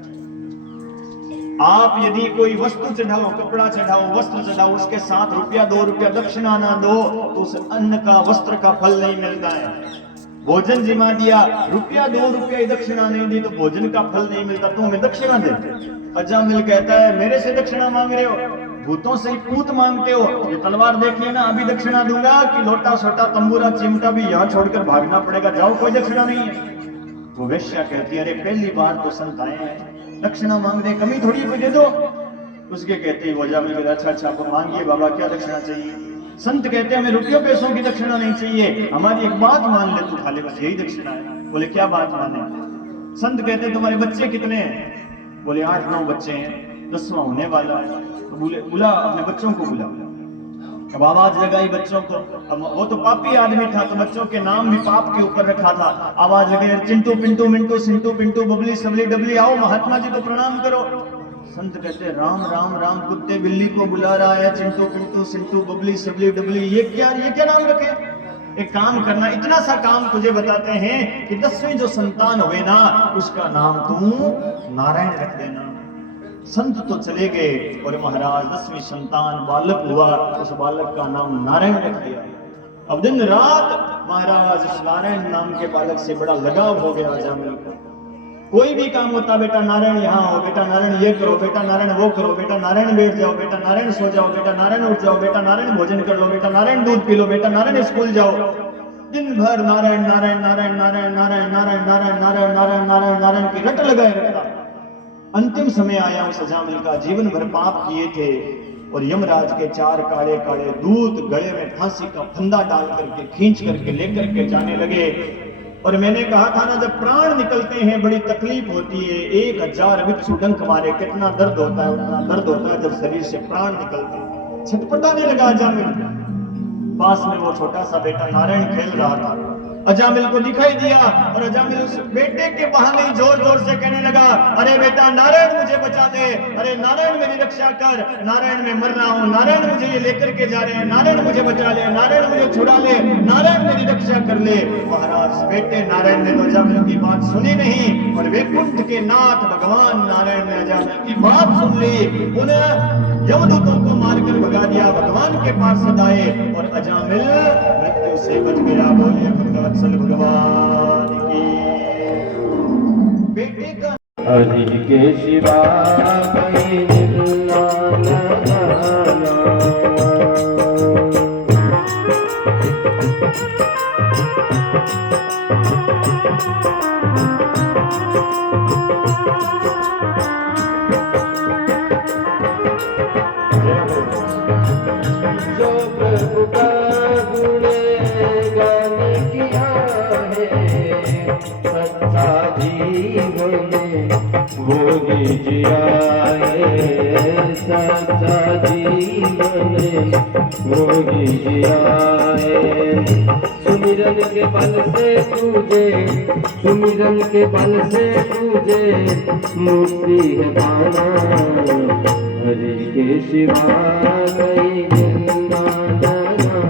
आप यदि कोई वस्तु चढ़ाओ, कपड़ा चढ़ाओ, वस्त्र चढ़ाओ, उसके साथ रुपया 2 रुपया दक्षिणा ना दो तो उस अन्न का वस्त्र का फल नहीं मिलता है। भोजन जिमा दिया, रुपया 2 रुपया दक्षिणा नहीं दी तो भोजन का फल नहीं मिलता, तो हमें दक्षिणा दे। अजामिल कहता है मेरे से दक्षिणा मांग रहे हो, भूतों से ही पूत मांगते हो। ये तलवार देखिए ना, अभी दक्षिणा दूंगा कि लोटा छोटा तंबूरा चिमटा भी यहाँ छोड़कर भागना पड़ेगा, जाओ कोई दक्षिणा नहीं है। वो वेश्या कहती है अरे पहली बार तो संत आए हैं, दक्षिणा मांग रहे, कमी थोड़ी कोई दे दो। उसके कहते ही वो अजामिल कहते अच्छा अच्छा आप मांगिए बाबा, क्या दक्षिणा चाहिए? संत कहते हैं हमें रुपयों पैसों की दक्षिणा नहीं चाहिए, हमारी एक बात मान ले तू खाली, बस यही दक्षिणा है। बोले क्या बात माने? संत कहते हैं तुम्हारे बच्चे कितने हैं? बोले 8-9 बच्चे हैं, 10वां होने वाला है। तो बोले बुला अपने बच्चों को बुला। अब आवाज लगाई बच्चों को, अब वो तो पापी आदमी था तो बच्चों के नाम भी पाप के ऊपर रखा था। आवाज लगाई चिंटू पिंटू मिंटू सिंटू पिंटू बबली सबली डबली, आओ महात्मा जी को प्रणाम करो। संत कहते राम राम राम, कुत्ते बिल्ली को बुला रहा है, चिंटू पिंटू सिंटू बबली सबली डबली, ये क्या नाम रखे? एक काम करना, इतना सा काम तुझे बताते हैं कि 10वीं जो संतान हुए ना उसका नाम तू नारायण रख देना। संत तो चले गए और महाराज 10वीं संतान बालक हुआ, उस बालक का नाम नारायण रख दिया। अब दिन रात महाराज उस नारायण नाम के बालक से बड़ा लगाव हो गया अजामिल को। कोई भी काम होता बेटा नारायण यहाँ हो, बेटा नारायण ये करो, बेटा नारायण वो करो, बेटा नारायण बैठ जाओ, बेटा नारायण सो जाओ, बेटा नारायण उठ जाओ, बेटा नारायण भोजन कर लो, बेटा नारायण दूध पी लो, बेटा नारायण स्कूल जाओ। दिन भर नारायण नारायण नारायण नारायण नारायण नारायण नारायण नारायण नारायण नारायण नारायण की रट लगाए रखा। अंतिम समय आया उस अजामिल का, जीवन भर पाप किए थे और यमराज के 4 काले काले दूत गले में फांसी का फंदा डाल करके खींच करके लेकर के जाने लगे। और मैंने कहा था ना, जब प्राण निकलते हैं बड़ी तकलीफ होती है। 1000 बिच्छू डंक मारे कितना दर्द होता है, उतना दर्द होता है जब शरीर से प्राण निकलते हैं। छटपटाने लगा अजामिल। पास में वो छोटा सा बेटा नारायण खेल रहा था, अजामिल को दिखाई दिया और अजामिल उस बेटे के बहाने ही जोर जोर से कहने लगा, अरे बेटा नारायण मुझे बचा दे, अरे नारायण मेरी रक्षा कर, नारायण मैं मर रहा हूँ, नारायण मुझे ये लेकर के जा रहे हैं, नारायण मुझे बचा ले, नारायण मुझे छुड़ा ले, नारायण मेरी रक्षा कर ले। महाराज बेटे नारायण ने तो अजामिल की बात सुनी नहीं और वैकुंठ के नाथ भगवान नारायण ने अजामिल की बात सुन ली। उन्हें यमदूतों को मारकर भगा दिया, भगवान के पास सदाए और अजामिल मृत्यु से बच गया। बोलिए भगवत्सल भगवान की। बेटे का हरि के शिवा कहीं मिलना लगाना। जो प्रभु का गुणगान किया है, सच्चा जीवन वो ही जिया है, सच्चा जीवन वो ही जिया है। सुमिरन के बल से तुझे, सुमिरन के बल से तुझे मुक्ति है पाना। हरि के शिवा कहीं जिंदा लगाना।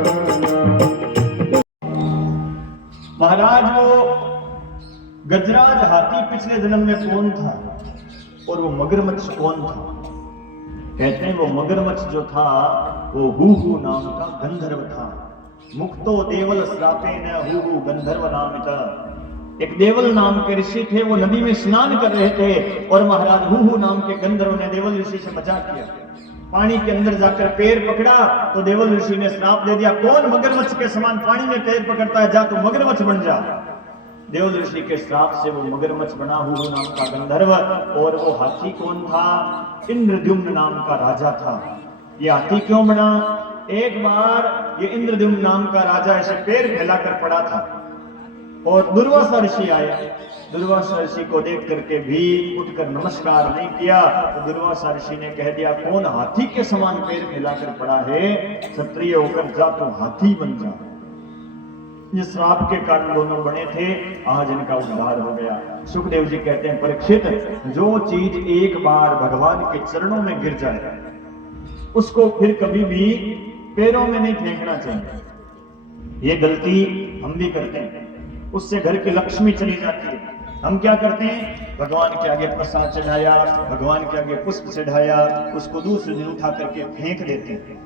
महाराज वो गजराज हाथी पिछले जन्म में कौन था और वो मगरमच्छ कौन था? कहते हैं वो मगरमच्छ जो था वो हूहू नाम का गंधर्व था। मुक्तो देवल श्रापेन हूहू गंधर्व नामिता। एक देवल नाम के ऋषि थे, वो नदी में स्नान कर रहे थे और महाराज हूहू नाम के गंधर्व ने देवल ऋषि से मजाक किया। पानी के अंदर जाकर पैर पकड़ा तो देवल ऋषि ने श्राप दे दिया, कौन मगरमच्छ के समान पानी में पैर पकड़ता है, जा तू मगरमच्छ बन जा। देवल ऋषि के श्राप से वो मगरमच्छ बना हूहू नाम का गंधर्व। और वो हाथी कौन था? इंद्रद्युम्न नाम का राजा था। ये हाथी क्यों बना? एक बार ये इंद्रद्युम्न नाम का राजा ऐसे पैर फैलाकर पड़ा था और दुर्वासा ऋषि आए। दुर्वासा ऋषि को देख करके भी उठकर नमस्कार नहीं किया तो दुर्वासा ऋषि ने कह दिया, कौन हाथी के समान पैर फैलाकर पड़ा है, क्षत्रिय होकर जा तो हाथी बन जा। ये श्राप के कारण दोनों बने थे, आज इनका उद्धार हो गया। सुखदेव जी कहते हैं, परीक्षित, जो चीज एक बार भगवान के चरणों में गिर जाए उसको फिर कभी भी पैरों में नहीं फेंकना चाहिए। ये गलती हम भी करते हैं, उससे घर की लक्ष्मी चली जाती है। हम क्या करते हैं? भगवान के आगे प्रसाद चढ़ाया, भगवान के आगे पुष्प चढ़ाया, उसको दूसरे दिन उठा करके फेंक देते हैं।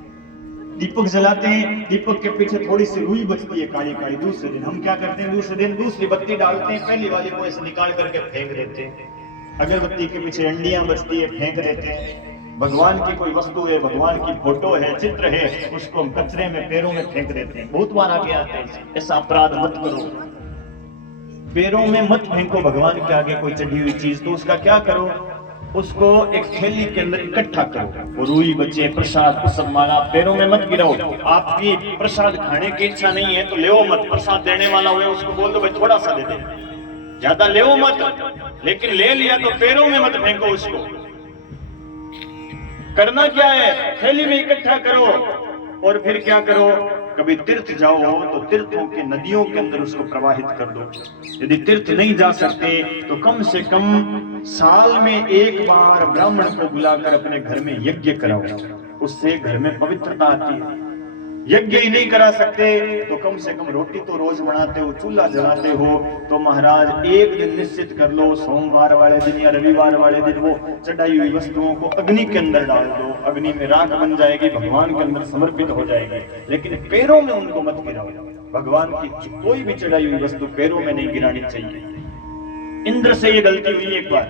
दीपक जलाते हैं, दीपक के पीछे थोड़ी सी रुई बचती है काली काली। दूसरे दिन हम क्या करते हैं? दूसरे दिन दूसरी बत्ती डालते हैं, पहली वाली को ऐसे निकाल करके फेंक देते हैं। अगरबत्ती के पीछे अंडियां बचती है, फेंक देते हैं। भगवान की कोई वस्तु है, भगवान की फोटो है, चित्र है, उसको हम कचरे में पैरों में फेंक देते हैं। बहुत बार आगे आते हैं, ऐसा अपराध मत करो। पैरों में मत फेंको भगवान के आगे कोई चढ़ी हुई चीज, तो उसका क्या करो? उसको एक थैली के अंदर इकट्ठा करो, वो रुई बचे प्रसाद कुसुम माला पैरों में मत गिराओ। आपकी प्रसाद खाने की इच्छा नहीं है तो ले मत, प्रसाद देने वाला हुए उसको बोल दो भाई थोड़ा सा दे दे, ज्यादा ले मत, लेकिन ले लिया तो पैरों में मत फेंको उसको। करना क्या है, थैली में इकट्ठा करो और फिर क्या करो, कभी तीर्थ जाओ तो तीर्थों के नदियों के अंदर उसको प्रवाहित कर दो। यदि तीर्थ नहीं जा सकते तो कम से कम साल में एक बार ब्राह्मण को बुलाकर अपने घर में यज्ञ कराओ, उससे घर में पवित्रता आती है। यज्ञ ही नहीं करा सकते तो कम से कम रोटी तो रोज बनाते हो, चूल्हा जलाते हो, तो महाराज एक दिन निश्चित कर लो, सोमवार वाले दिन या रविवार वाले दिन वो चढ़ाई हुई वस्तुओं को अग्नि के अंदर डाल दो, अग्नि में राख बन जाएगी, भगवान के अंदर समर्पित हो जाएगी। लेकिन पैरों में उनको मत गिराओ, भगवान की कोई भी चढ़ाई हुई वस्तु पैरों में नहीं गिरानी चाहिए। इंद्र से ये गलती हुई एक बार।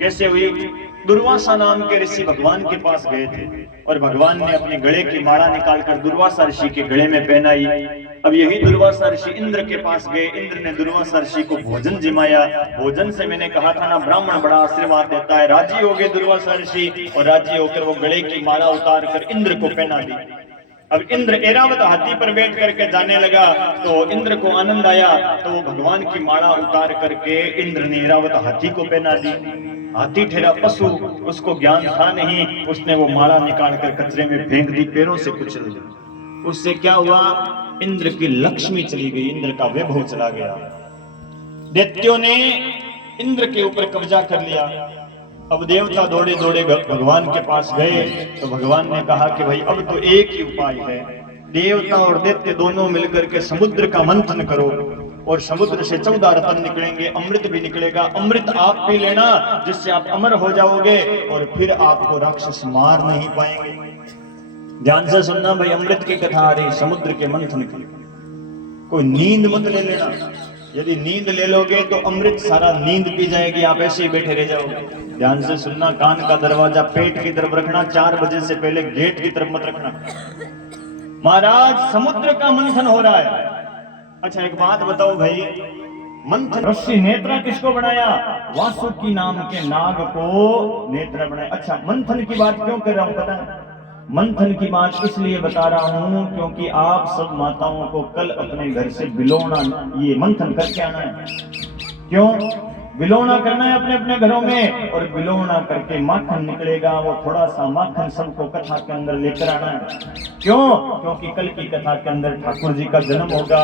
कैसे हुई? दुर्वासा नाम के ऋषि भगवान के पास गए थे और भगवान ने अपने गले की माला निकालकर दुर्वासा ऋषि के गले में पहनाई। अब यही दुर्वासा ऋषि इंद्र के पास गए, इंद्र ने दुर्वासा ऋषि को भोजन जिमाया। भोजन से मैंने कहा था ना, ब्राह्मण बड़ा आशीर्वाद देता है। राजी हो गए दुर्वासा ऋषि और राजी होकर वो गले की माला उतार कर इंद्र को पहना दी। अब इंद्र ऐरावत हाथी पर बैठ करके जाने लगा तो इंद्र को आनंद आया, तो वो भगवान की माला उतार करके इंद्र ने ऐरावत हाथी को पहना दी। हाथी ठहरा पशु, उसको ज्ञान था नहीं, उसने वो माला निकाल कर कचरे में फेंक दी, पैरों से कुचल दी। उससे क्या हुआ? इंद्र की लक्ष्मी चली गई, इंद्र का वैभव चला गया। दैत्यों ने इंद्र के ऊपर कब्जा कर लिया। अब देवता दौड़े दौड़े भगवान के पास गए तो भगवान ने कहा कि भाई अब तो एक ही उपाय है, देवता और दैत्य दोनों मिलकर के समुद्र का मंथन करो और समुद्र से 14 रत्न निकलेंगे, अमृत भी निकलेगा। अमृत आप पी लेना जिससे आप अमर हो जाओगे और फिर आपको राक्षस मार नहीं पाएंगे। ध्यान से सुनना भाई, अमृत की कथा आ रही, समुद्र के मंथन की। कोई नींद मत ले लेना, यदि नींद ले लोगे तो अमृत सारा नींद पी जाएगी, आप ऐसे ही बैठे रह जाओगे। ध्यान से सुनना, कान का दरवाजा पेट की तरफ रखना, 4 बजे से पहले गेट की तरफ मत रखना। महाराज समुद्र का मंथन हो रहा है। अच्छा एक बात बताओ भाई, मंथन ऋषि नेत्रा किसको बनाया? वासुकी नाम के नाग को नेत्रा बनाया। अच्छा मंथन की बात क्यों कर रहा हूं पता है? मंथन की बात इसलिए बता रहा हूं क्योंकि आप सब माताओं को कल अपने घर से बिलोना, ये मंथन करके आना है। क्यों? बिलोना करना है अपने अपने घरों में, और बिलोना करके माखन निकलेगा, वो थोड़ा सा माखन सबको कथा के अंदर लेकर आना है। क्यों? क्योंकि कल की कथा के अंदर ठाकुर जी का जन्म होगा।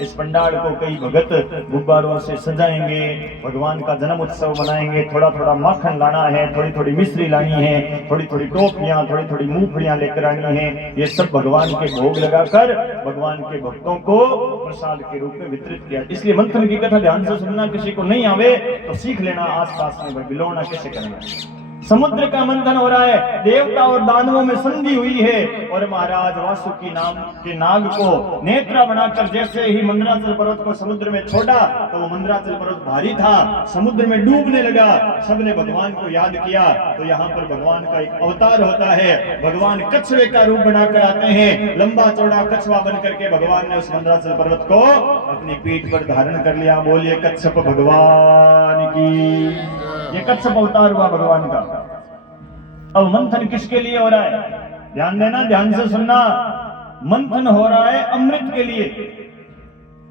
इस पंडाल को कई भगत गुब्बारों से सजाएंगे, भगवान का जन्म उत्सव बनाएंगे। थोड़ा थोड़ा माखन लाना है, थोड़ी थोड़ी मिश्री लानी है, थोड़ी थोड़ी टोपियां, थोड़ी थोड़ी मूंगफलियां लेकर आनी है। ये सब भगवान के भोग लगाकर भगवान के भक्तों को प्रसाद के रूप में वितरित किया। इसलिए मंथन की कथा ध्यान से सुनना, किसी को नहीं आवे तो सीख लेना आसपास में भाई बिलोना कैसे करना। समुद्र का मंथन हो रहा है, देवता और दानवों में संधि हुई है और महाराज वासुकी नाम के नाग को नेत्रा बनाकर जैसे ही मंदराचल पर्वत को समुद्र में छोड़ा तो वो मंदराचल पर्वत भारी था, समुद्र में डूबने लगा। सबने भगवान को याद किया तो यहाँ पर भगवान का एक अवतार होता है। भगवान कछुए का रूप बनाकर आते हैं, लंबा चौड़ा कछुआ बन करके भगवान ने उस मंदराचल पर्वत को अपनी पीठ पर धारण कर लिया। बोलिए कच्छप भगवान की। ये कच्छप अवतार हुआ भगवान का। अब मंथन किसके लिए हो रहा है? ध्यान देना, ध्यान से सुनना। मंथन हो रहा है अमृत के लिए।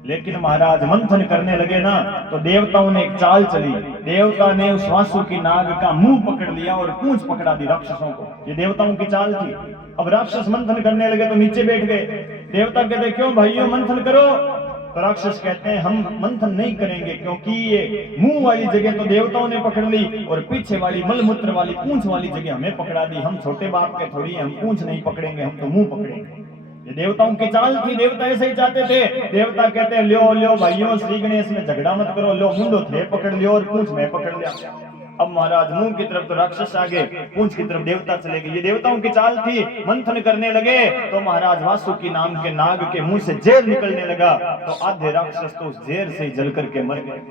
लेकिन महाराज मंथन करने लगे ना तो देवताओं ने एक चाल चली। देवता ने उस वासुकी नाग का मुंह पकड़ लिया और पूंछ पकड़ा दी राक्षसों को। ये देवताओं की चाल थी। अब राक्षस मंथन करने लगे तो नीचे बैठ गए। देवता कहते क्यों भाइयों मंथन करो? तो राक्षस कहते हैं हम मंथन नहीं करेंगे क्योंकि ये मुंह वाली जगह तो देवताओं ने पकड़ ली और पीछे वाली मलमूत्र वाली पूंछ वाली जगह हमें पकड़ा दी। हम छोटे बाप के थोड़ी, हम पूंछ नहीं पकड़ेंगे, हम तो मुंह पकड़ेंगे। ये देवताओं की चाल थी, देवता ऐसे ही चाहते थे। देवता कहते हैं ल्यो ल्यो भाइयों श्री गणेश में झगड़ा मत करो, लो मुंडो थे पकड़ लियो और पूंछ में पकड़ लिया। अब महाराज मुंह की तरफ तो राक्षस आगे, पूंछ की तरफ देवता चले गए। ये देवताओं की चाल थी। मंथन करने लगे तो महाराज वासुकी नाम के नाग के मुंह से जहर निकलने लगा तो आधे राक्षस तो उस जहर से जल करके मर गए।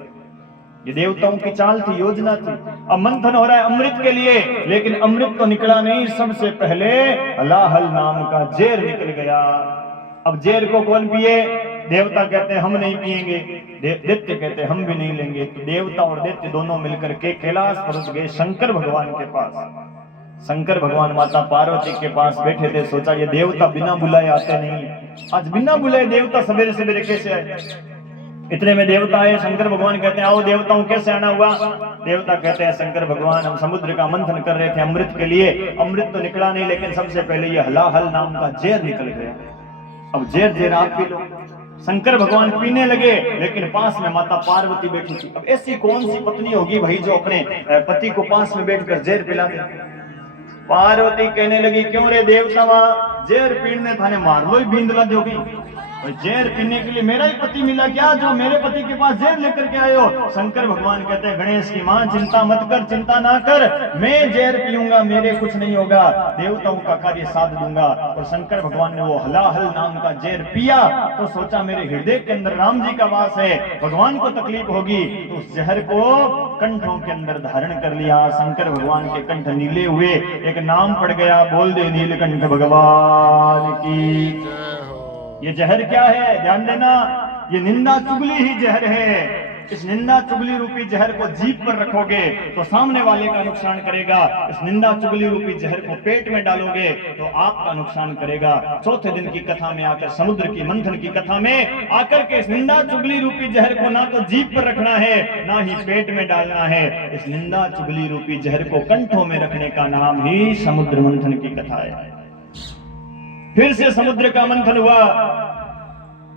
ये देवताओं की चाल थी, योजना थी। अब मंथन हो रहा है अमृत के लिए, लेकिन अमृत तो निकला नहीं, सबसे पहले हलाहल नाम का जहर निकल गया। अब जहर को कौन पिए? देवता कहते हैं हम नहीं पिएंगे, दैत्य कहते हैं हम भी नहीं लेंगे। तो देवता और दैत्य दोनों मिलकर के कैलाश पर्वत गए शंकर भगवान के पास। शंकर भगवान माता पार्वती के पास बैठे थे। सोचा ये देवता बिना बुलाए आते नहीं, आज बिना बुलाए देवता सवेरे सवेरे कैसे आए। इतने में देवता आए। शंकर भगवान कहते हैं आओ देवताओं कैसे आना हुआ। देवता कहते हैं शंकर भगवान हम समुद्र का मंथन कर रहे थे अमृत के लिए, अमृत तो निकला नहीं, लेकिन सबसे पहले ये हलाहल नाम का जहर निकल गया। अब जहर आप पी लो। शंकर भगवान पीने लगे, लेकिन पास में माता पार्वती बैठी थी। अब ऐसी कौन सी पत्नी होगी भाई जो अपने पति को पास में बैठकर जहर पिला दे। पार्वती कहने लगी क्यों रे देवता जहर पीने थाने मार लो बींदला दोगी। जहर पीने के लिए मेरा ही पति मिला क्या जो मेरे पति के पास जहर लेकर के आए हो। शंकर भगवान कहते हैं गणेश की मां चिंता मत कर, चिंता ना कर, मैं जहर पीऊंगा मेरे कुछ नहीं होगा, देवताओं का कार्य साध दूंगा। और शंकर भगवान ने वो हलाहल नाम का जहर पिया तो सोचा मेरे हृदय के अंदर राम जी का वास है, भगवान को तकलीफ होगी, तो उस जहर को कंठों के अंदर धारण कर लिया। शंकर भगवान के कंठ नीले हुए, एक नाम पड़ गया, बोल दे नीलकंठ भगवान की। ये जहर क्या है ध्यान देना, ये निंदा चुगली ही जहर है। इस निंदा चुगली रूपी जहर को जीभ पर रखोगे तो सामने वाले का नुकसान करेगा, इस निंदा चुगली रूपी जहर को पेट में डालोगे तो आपका नुकसान करेगा। चौथे दिन की कथा में आकर, समुद्र की मंथन की कथा में आकर के इस निंदा चुगली रूपी जहर को ना तो जीभ पर रखना है ना ही पेट में डालना है। इस निंदा चुगली रूपी जहर को कंठों में रखने का नाम ही समुद्र मंथन की कथा है। फिर से समुद्र का मंथन हुआ,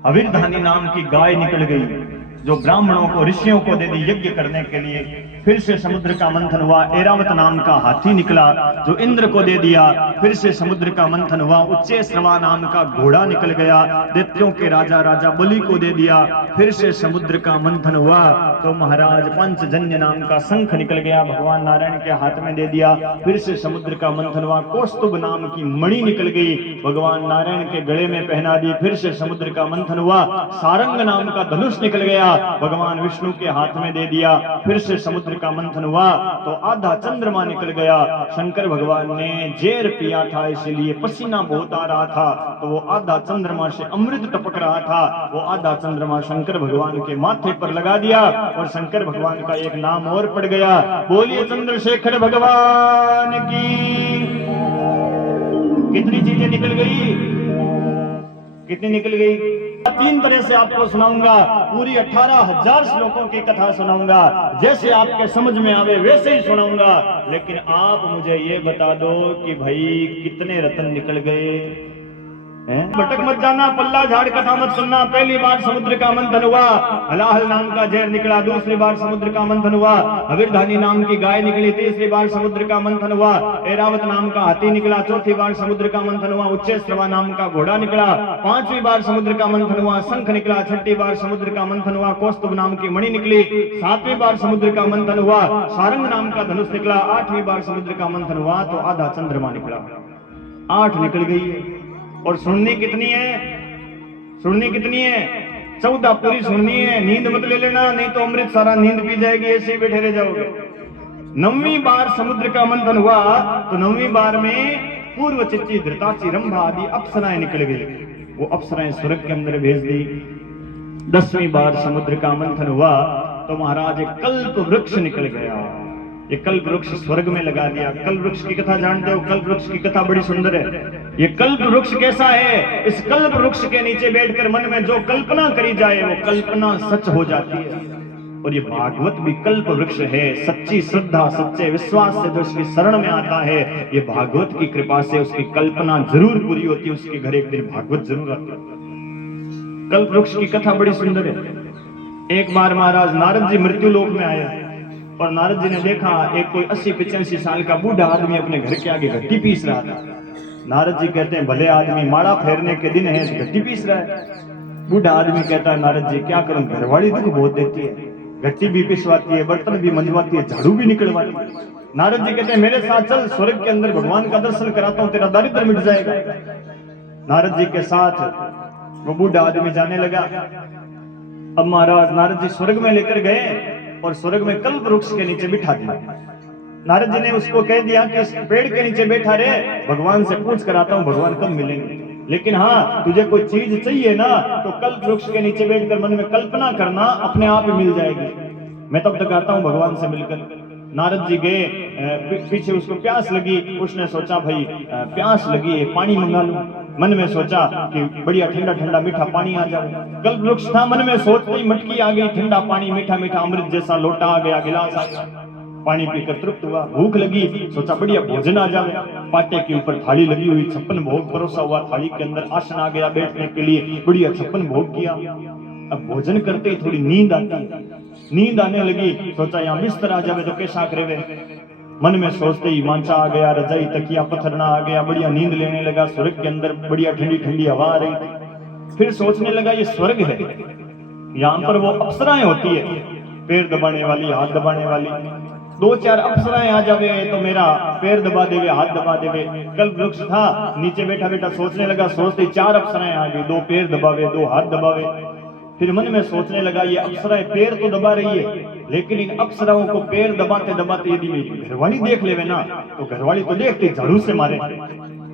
हविर्धानी नाम की गाय निकल गई जो ब्राह्मणों को ऋषियों को दे दी यज्ञ करने के लिए। फिर से समुद्र का मंथन हुआ, ऐरावत नाम का हाथी निकला जो इंद्र को दे दिया। फिर से समुद्र का मंथन हुआ, उच्चैश्रवा नाम का घोड़ा निकल गया, दैत्यों के राजा राजा बलि को दे दिया। फिर से समुद्र का मंथन हुआ तो महाराज पंचजन्य नाम का शंख निकल गया, भगवान नारायण के हाथ में दे दिया। फिर से समुद्र का मंथन हुआ, कौस्तुभ नाम की मणि निकल गई, भगवान नारायण के गले में पहना दी। फिर से समुद्र का मंथन हुआ, सारंग नाम का धनुष निकल गया, भगवान विष्णु के हाथ में दे दिया। फिर से समुद्र का मंथन हुआ तो आधा चंद्रमा निकल गया। शंकर भगवान ने जहर पिया था इसलिए पसीना बहुत आ रहा था, तो वो आधा चंद्रमा से अमृत टपक रहा था, वो आधा चंद्रमा शंकर भगवान के माथे पर लगा दिया और शंकर भगवान का एक नाम और पड़ गया। बोलिए चंद्रशेखर भगवान की। कितनी चीजें निकल गई, कितनी निकल गई। 3 तरह से आपको सुनाऊंगा, पूरी 18,000 श्लोकों की कथा सुनाऊंगा, जैसे आपके समझ में आवे वैसे ही सुनाऊंगा। लेकिन आप मुझे ये बता दो कि भाई कितने रत्न निकल गए हैं। भटक मत जाना, पल्ला झाड़ कथा मत सुनना। पहली बार समुद्र का मंथन हुआ, हलाहल नाम का जहर निकला। दूसरी बार समुद्र का मंथन हुआ, हविर्धानी नाम की गाय निकली। तीसरी बार समुद्र का मंथन हुआ, ऐरावत नाम का हाथी निकला। चौथी बार समुद्र का मंथन हुआ, उच्चैश्रवा नाम का घोड़ा निकला। 5वीं बार समुद्र का मंथन हुआ, शंख निकला। 6ठी बार समुद्र का मंथन हुआ, कौस्तुभ नाम की मणि निकली। 7वीं बार समुद्र का मंथन हुआ, सारंग नाम का धनुष निकला। 8वीं बार समुद्र का मंथन हुआ तो आधा चंद्रमा निकला। 8 निकल गई है। और सुननी कितनी है, सुननी कितनी है, 14 पूरी सुननी है। नींद मत ले लेना, नहीं तो अमृत सारा नींद पी जाएगी, ऐसे ही बैठे रह जाओगे। 9वीं बार समुद्र का मंथन हुआ तो 9वीं बार में पूर्व चित्ती धृताची रंभा आदि अप्सराएं निकल गई, वो अप्सराएं स्वर्ग के अंदर भेज दी। 10वीं बार समुद्र का मंथन हुआ तो महाराज एक कल्प वृक्ष निकल गया। ये कल्प वृक्ष स्वर्ग में लगा दिया। कल्प वृक्ष की कथा जानते हो, कल्प वृक्ष की कथा बड़ी सुंदर है। ये कल्प वृक्ष कैसा है, इस कल्प वृक्ष के नीचे बैठकर मन में जो कल्पना करी जाए वो कल्पना सच हो जाती है। और ये भागवत भी कल्प वृक्ष है। सच्ची श्रद्धा सच्चे विश्वास से जो इसकी शरण में आता है, ये भागवत की कृपा से उसकी कल्पना जरूर पूरी होती है, उसके घर एक दिन भागवत जरूर आती है। कल्प वृक्ष की कथा बड़ी सुंदर है। एक बार महाराज नारद जी मृत्यु लोक में आए और नारद जी ने देखा एक कोई 80-85 साल का बूढ़ा आदमी अपने घर के आगे घट्टी पीस रहा था। नारद जी कहते हैं भले आदमी, माड़ा फेरने के दिन है, घट्टी पीस रहा है। बूढ़ा आदमी कहता है नारद जी क्या करूं, घरवाली दुख बहुत देती है, घट्टी भी पिसवाती है, बर्तन भी मंजवाती है, झाड़ू भी निकलवाती है। नारद जी कहते हैं मेरे साथ चल, स्वर्ग के अंदर भगवान का दर्शन कराता हूं, तेरा दारिद्र मिट जाएगा। नारद जी के साथ वो बूढ़ा आदमी जाने लगा। अब महाराज नारद जी स्वर्ग में लेकर गए और स्वर्ग में कल्प वृक्ष के नीचे बिठा दिया। नारद जी ने उसको कह दिया कि इस पेड़ के नीचे बैठा रहे, भगवान से पूछ कर आता हूं भगवान कब मिलेंगे। लेकिन हाँ, तुझे कोई चीज चाहिए ना तो कल्प वृक्ष के नीचे बैठकर मन में कल्पना करना, अपने आप ही मिल जाएगी। मैं तब तक आता हूँ भगवान से मिलकर। नारद जी गए, पीछे उसको प्यास लगी, उसने सोचा भाई प्यास लगी है, पानी मंगा लूं। मन में सोचा कि बढ़िया ठंडा ठंडा मीठा पानी आ जाए। कल्प वृक्ष था, मन में सोचते ही मटकी आ गई, ठंडा पानी मीठा मीठा अमृत जैसा लोटा आ गया, गिलास आ गया। पानी पीकर तृप्त हुआ, भूख लगी, सोचा बढ़िया भोजन आ जाए। पाटे के ऊपर थाली लगी हुई, 56 भोग परोसा हुआ, थाली के अंदर आसन आ गया बैठने के लिए, बढ़िया 56 भोग किया। अब भोजन करते ही थोड़ी नींद आती, नींद आने लगी, सोचा यहाँ बिस्तर आ जावे तो कैसा करे। मन में सोचते ही मांचा आ गया, रजाई तकिया पथरना आ गया, बढ़िया नींद लेने लगा। स्वर्ग के अंदर बढ़िया ठंडी ठंडी हवा आ रही थी। फिर सोचने लगा ये स्वर्ग है, यहाँ पर वो अप्सराएं होती है, पैर दबाने वाली, हाथ दबाने वाली। 2-4 अप्सराएं आ जावे तो मेरा पैर दबा देवे, हाथ दबा देवे। कल्प वृक्ष था, नीचे बैठा बैठा सोचने लगा, सोचते ही 4 अप्सराएं आ गई, 2 पैर दबावे, 2 हाथ दबावे। फिर मन में सोचने लगा ये अप्सराएं पैर तो दबा रही है, लेकिन इन अप्सराओं को पैर दबाते दबाते यदि मेरी घरवाली देख लेवे ना तो घरवाली तो देखते झाड़ू से मारे।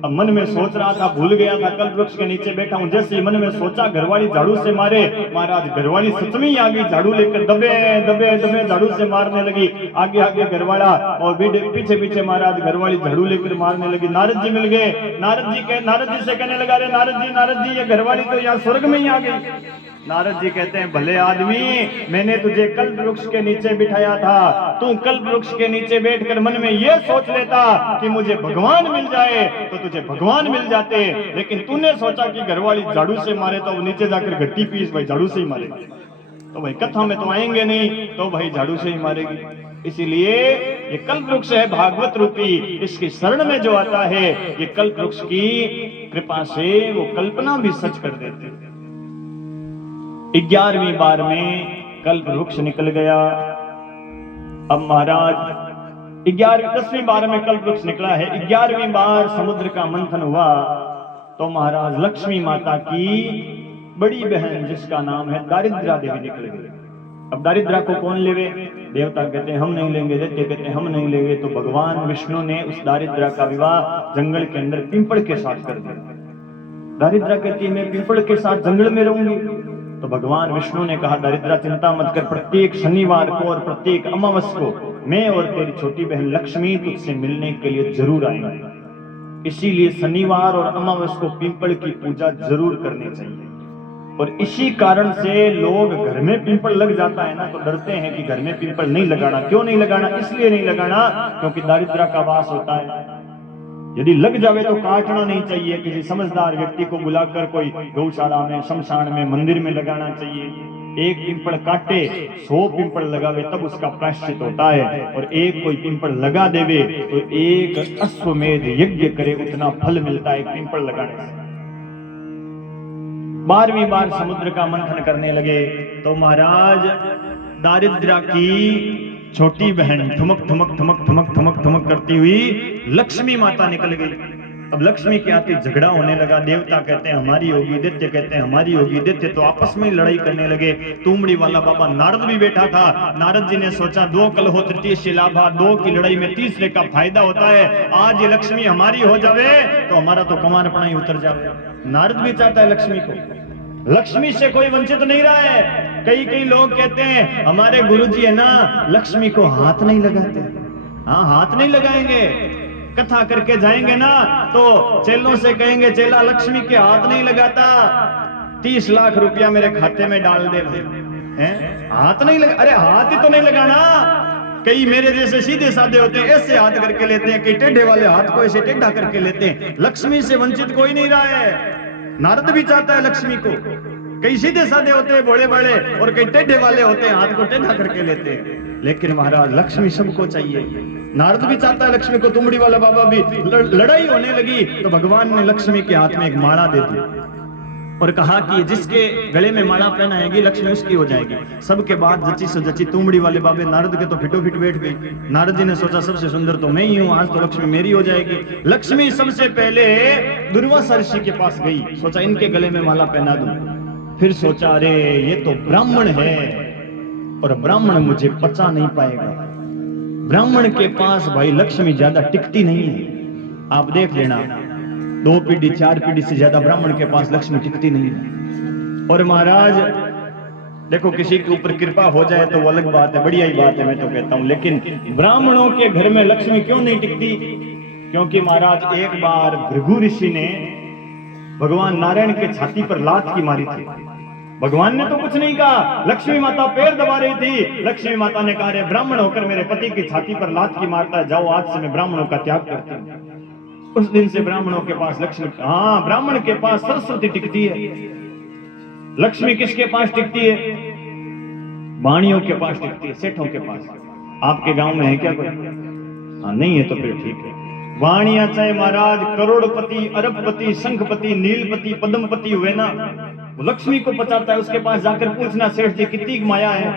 अब मन में सोच रहा था, भूल गया था, कल्प वृक्ष के नीचे बैठा हूं, जैसे ही मन में सोचा घरवाली झाड़ू से मारे, महाराज घरवाली सच में ही आ गई, झाड़ू लेकर दबे दबे दबे झाड़ू से मारने लगी। आगे आगे घरवाला और पीछे पीछे महाराज घरवाली झाड़ू लेकर मारने लगी। नारद जी मिल गए, नारद जी से कहने लगा, रे नारद जी ये घरवाली तो यहाँ स्वर्ग में ही आ गई। नारद जी कहते हैं, भले आदमी, मैंने तुझे कल्प वृक्ष के नीचे बिठाया था, तू कल्प वृक्ष के नीचे बैठकर मन में ये सोच लेता कि मुझे भगवान मिल जाए तो तुझे भगवान मिल जाते, लेकिन तूने सोचा कि घरवाली झाड़ू से मारे तो नीचे जाकर गट्टी पीस भाई झाड़ू से ही मारेगी, तो भाई कथा में तो आएंगे नहीं, तो भाई झाड़ू से ही मारेगी। इसीलिए ये कल्प वृक्ष है भागवत रूपी, इसकी शरण में जो आता है ये कल्प वृक्ष की कृपा से वो कल्पना भी सच कर देते। 11वीं बार में कल्प वृक्ष निकल गया। अब महाराज 10वीं बार में कल्प वृक्ष निकला है, 11वीं बार समुद्र का मंथन हुआ तो महाराज लक्ष्मी माता की बड़ी बहन जिसका नाम है दारिद्रा देवी निकल गई। अब दारिद्रा को कौन लेवे? देवता कहते हैं हम नहीं लेंगे, दैत्य कहते हैं हम नहीं लेंगे। तो भगवान विष्णु ने उस दारिद्रा का विवाह जंगल के अंदर पिंपल के साथ कर दिया। दारिद्रा कहती है मैं पिंपल के साथ जंगल में रहूंगी। तो भगवान विष्णु ने कहा दारिद्रा चिंता मत कर, प्रत्येक शनिवार को और प्रत्येक अमावस को मैं और तेरी छोटी बहन लक्ष्मी तुझसे मिलने के लिए जरूर आएंगे। इसीलिए शनिवार और अमावस को पिंपल की पूजा जरूर करनी चाहिए। और इसी कारण से लोग घर में पिंपल लग जाता है ना तो डरते हैं कि घर में पिंपल नहीं लगाना। क्यों नहीं लगाना? इसलिए नहीं लगाना क्योंकि दारिद्रा का वास होता है। यदि लग जावे तो काटना नहीं चाहिए, किसी समझदार व्यक्ति को बुलाकर कोई गौशाला में, शमशान में, मंदिर में लगाना चाहिए। एक पिंपल काटे 100 पिंपल लगावे तब उसका प्रायश्चित होता है। और एक कोई पिंपल लगा देवे तो एक अश्वमेध यज्ञ करे उतना फल मिलता है एक पिंपल लगाने से। 12वीं बार समुद्र का मंथन करने लगे तो महाराज दारिद्रा की छोटी बहन ठुमक ठुमक ठुमक ठुमक ठुमक ठुमक करती हुई लक्ष्मी माता निकल गई। अब लक्ष्मी के आते झगड़ा होने लगा। देवता कहते हैं हमारी होगी, दैत्य कहते हैं हमारी होगी। दैत्य तो आपस में लड़ाई करने लगे। तुमड़ी वाला बाबा नारद भी बैठा था। नारद जी ने सोचा 2 कलहो तृतीय से लाभा, 2 की लड़ाई में तीसरे का फायदा होता है। आज ये लक्ष्मी हमारी हो जावे तो हमारा तो कमान अपना ही उतर जावे। नारद भी चाहता है लक्ष्मी को, लक्ष्मी से कोई वंचित नहीं रहा है। कई लोग कहते हैं हमारे गुरुजी है ना लक्ष्मी को हाथ नहीं लगाते। हाँ, हाथ नहीं लगाएंगे। कथा करके जाएंगे ना तो चेलों से कहेंगे चेला लक्ष्मी के हाथ नहीं लगाता, 30 लाख रुपया मेरे खाते में डाल दे। हैं? हाथ नहीं लगा? अरे हाथ ही तो नहीं लगाना। कई मेरे जैसे सीधे साधे होते हैं, ऐसे हाथ करके लेते हैं, कई टेढ़े वाले हाथ को ऐसे टेढ़ा करके लेते हैं। लक्ष्मी से वंचित कोई नहीं रहा है। नारद भी चाहता है लक्ष्मी को। कई सीधे साधे होते हैं बड़े बड़े और कई टेढ़े वाले होते हैं, हाथ को टेढ़ा करके लेते हैं। लेकिन महाराज लक्ष्मी सबको चाहिए। नारद भी चाहता है लक्ष्मी को, तुमड़ी वाला बाबा भी। लड़ाई होने लगी तो भगवान ने लक्ष्मी के हाथ में एक माला दे दी और कहा कि जिसके गले में माला पहनाएगी लक्ष्मी उसकी हो जाएगी। सबके बाद जची से जची तुमड़ी वाले बाबे नारद के तो फिटो फिट बैठ गई। नारद जी ने सोचा सबसे सुंदर तो मैं ही हूं, आज तो लक्ष्मी मेरी हो जाएगी। लक्ष्मी सबसे पहले दुर्वासा ऋषि के पास गई, सोचा इनके गले में माला पहना दूं। फिर सोचा अरे ये तो ब्राह्मण है और ब्राह्मण मुझे पचा नहीं पाएगा। ब्राह्मण के पास भाई लक्ष्मी ज्यादा टिकती नहीं है। आप देख लेना 2 पीढ़ी 4 पीढ़ी से ज्यादा ब्राह्मण के पास लक्ष्मी टिकती नहीं है। और महाराज देखो, किसी के ऊपर कृपा हो जाए तो वो अलग बात है, बढ़िया ही बात है, मैं तो कहता हूं, लेकिन ब्राह्मणों के घर में लक्ष्मी क्यों नहीं टिकती? क्योंकि महाराज एक बार भृगु ऋषि ने भगवान नारायण के छाती पर लात की मारी थी। भगवान ने तो कुछ नहीं कहा, लक्ष्मी माता पैर दबा रही थी। लक्ष्मी माता ने कहा, रे ब्राह्मण होकर मेरे पति की छाती पर लात की मारता है, जाओ आज से मैं ब्राह्मणों का त्याग करती हूं। उस दिन से ब्राह्मणों के पास लक्ष्मी, हाँ, ब्राह्मण के पास सरस्वती टिकती है। लक्ष्मी किसके पास टिकती है? वाणियों के पास टिकती है, सेठों के पास। आपके गांव में है क्या कोई? हाँ, नहीं है तो फिर ठीक है। वाणिया चाहे महाराज करोड़पति, अरबपति, शंखपति, नीलपति, पद्मपति हुए ना, वो लक्ष्मी को पचाता है। उसके पास जाकर पूछना, सेठ जी कितनी माया है?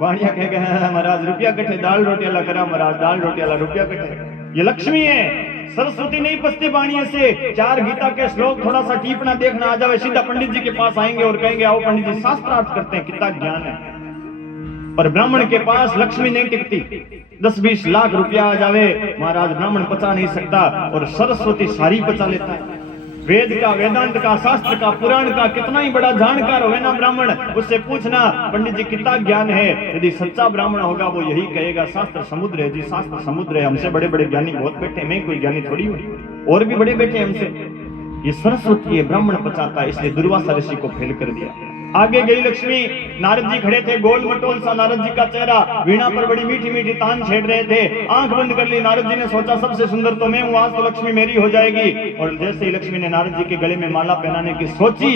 वाणिया कहेगा, महाराज रुपया कटे दाल रोटियाला करा, महाराज दाल रोटियाला रुपया कटे। ये लक्ष्मी है, सरस्वती नहीं पसती वाणिया से। 4 गीता के श्लोक थोड़ा सा टीपना देखना आ जावे, सीधा पंडित जी के पास आएंगे और कहेंगे, आओ पंडित जी शास्त्रार्थ करते हैं, कितना ज्ञान है। पर ब्राह्मण के पास लक्ष्मी नहीं टिकती। 10-20 लाख रुपया आ जावे, महाराज ब्राह्मण पचा नहीं सकता, और सरस्वती सारी पचा लेता है। वेद का, वेदांत का, शास्त्र का, पुराण का कितना ही बड़ा जानकार हो ना ब्राह्मण, उससे पूछना पंडित जी कितना ज्ञान है। यदि सच्चा ब्राह्मण होगा वो यही कहेगा, शास्त्र समुद्र है जी, शास्त्र समुद्र है, हमसे बड़े बड़े ज्ञानी बहुत बैठे, मैं कोई ज्ञानी थोड़ी हूँ, और भी बड़े बैठे हमसे। ये सरस्वती है, ब्राह्मण पचाता है, इसलिए दुर्वासा ऋषि को फेल कर दिया। आगे गई लक्ष्मी, नारद जी खड़े थे, गोल मटोल सा नारद जी का चेहरा, वीणा पर बड़ी मीठी मीठी तान छेड़ रहे थे। आंख बंद कर ली। नारद जी ने सोचा सबसे सुंदर तो मैं हूं, आज तो लक्ष्मी मेरी हो जाएगी। और जैसे ही लक्ष्मी ने नारद जी के गले में माला पहनाने की सोची,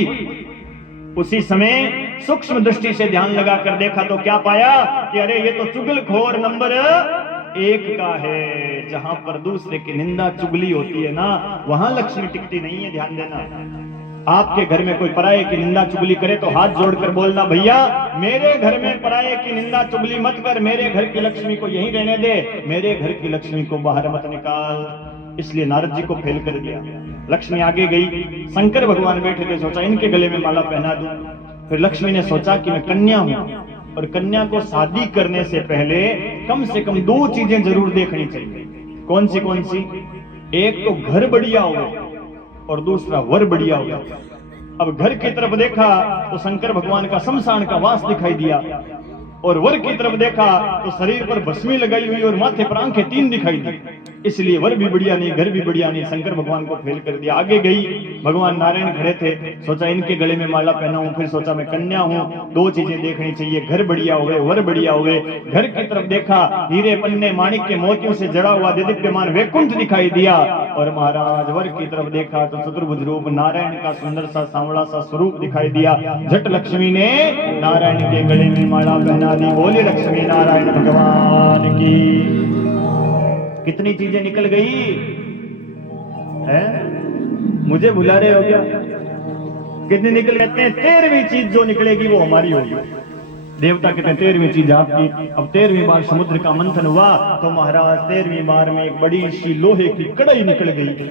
उसी समय सूक्ष्म दृष्टि से ध्यान लगा कर देखा तो क्या पाया कि अरे ये तो चुगलखोर नंबर 1 का है। जहां पर दूसरे की निंदा चुगली होती है ना, वहां लक्ष्मी टिकती नहीं है। ध्यान देना, आपके घर में कोई पराये की निंदा चुगली करे तो हाथ जोड़कर बोलना, भैया मेरे घर में पराये की निंदा चुगली मत कर, मेरे घर की लक्ष्मी को यहीं रहने दे, मेरे घर की लक्ष्मी को बाहर मत निकाल। इसलिए नारद जी को फेल कर दिया। लक्ष्मी आगे गई, शंकर भगवान बैठे थे, सोचा इनके गले में माला पहना दूं। फिर लक्ष्मी ने सोचा कि मैं कन्या हूं, और कन्या को शादी करने से पहले कम से कम 2 चीजें जरूर देखनी चाहिए। कौन सी? एक तो घर बढ़िया हो और दूसरा वर बढ़िया हो। अब घर की तरफ देखा तो शंकर भगवान का शमशान का वास दिखाई दिया, और वर की तरफ देखा तो शरीर पर भस्मी लगाई हुई और माथे पर आंखें 3 दिखाई दी। इसलिए वर भी बढ़िया नहीं, घर भी बढ़िया नहीं, शंकर भगवान को फेल कर दिया। आगे गई, भगवान नारायण खड़े थे, सोचा इनके गले में माला पहनाऊं। फिर सोचा मैं कन्या हूं, 2 चीजें देखनी चाहिए, घर बढ़िया हुए, वर बढ़िया हुए। घर की तरफ देखा, हीरे पन्ने माणिक के मोतियों से जड़ा हुआ दिव्यमान वैकुंठ दिखाई दिया। और महाराज वर की तरफ देखा तो चतुर्भुज रूप नारायण का सुंदर सा सांवला सा स्वरूप दिखाई दिया। झट लक्ष्मी ने नारायण के गले में माला पहना दी। बोले लक्ष्मी नारायण भगवान की। कितनी चीजें निकल गई है? मुझे भुला रहे हो क्या? कितनी निकल कहते हैं 13वीं चीज जो निकलेगी वो हमारी होगी। देवता कहते हैं 13वीं चीज आपकी। अब 13वीं बार समुद्र का मंथन हुआ तो महाराज 13वीं बार में एक बड़ी सी लोहे की कड़ाई निकल गई।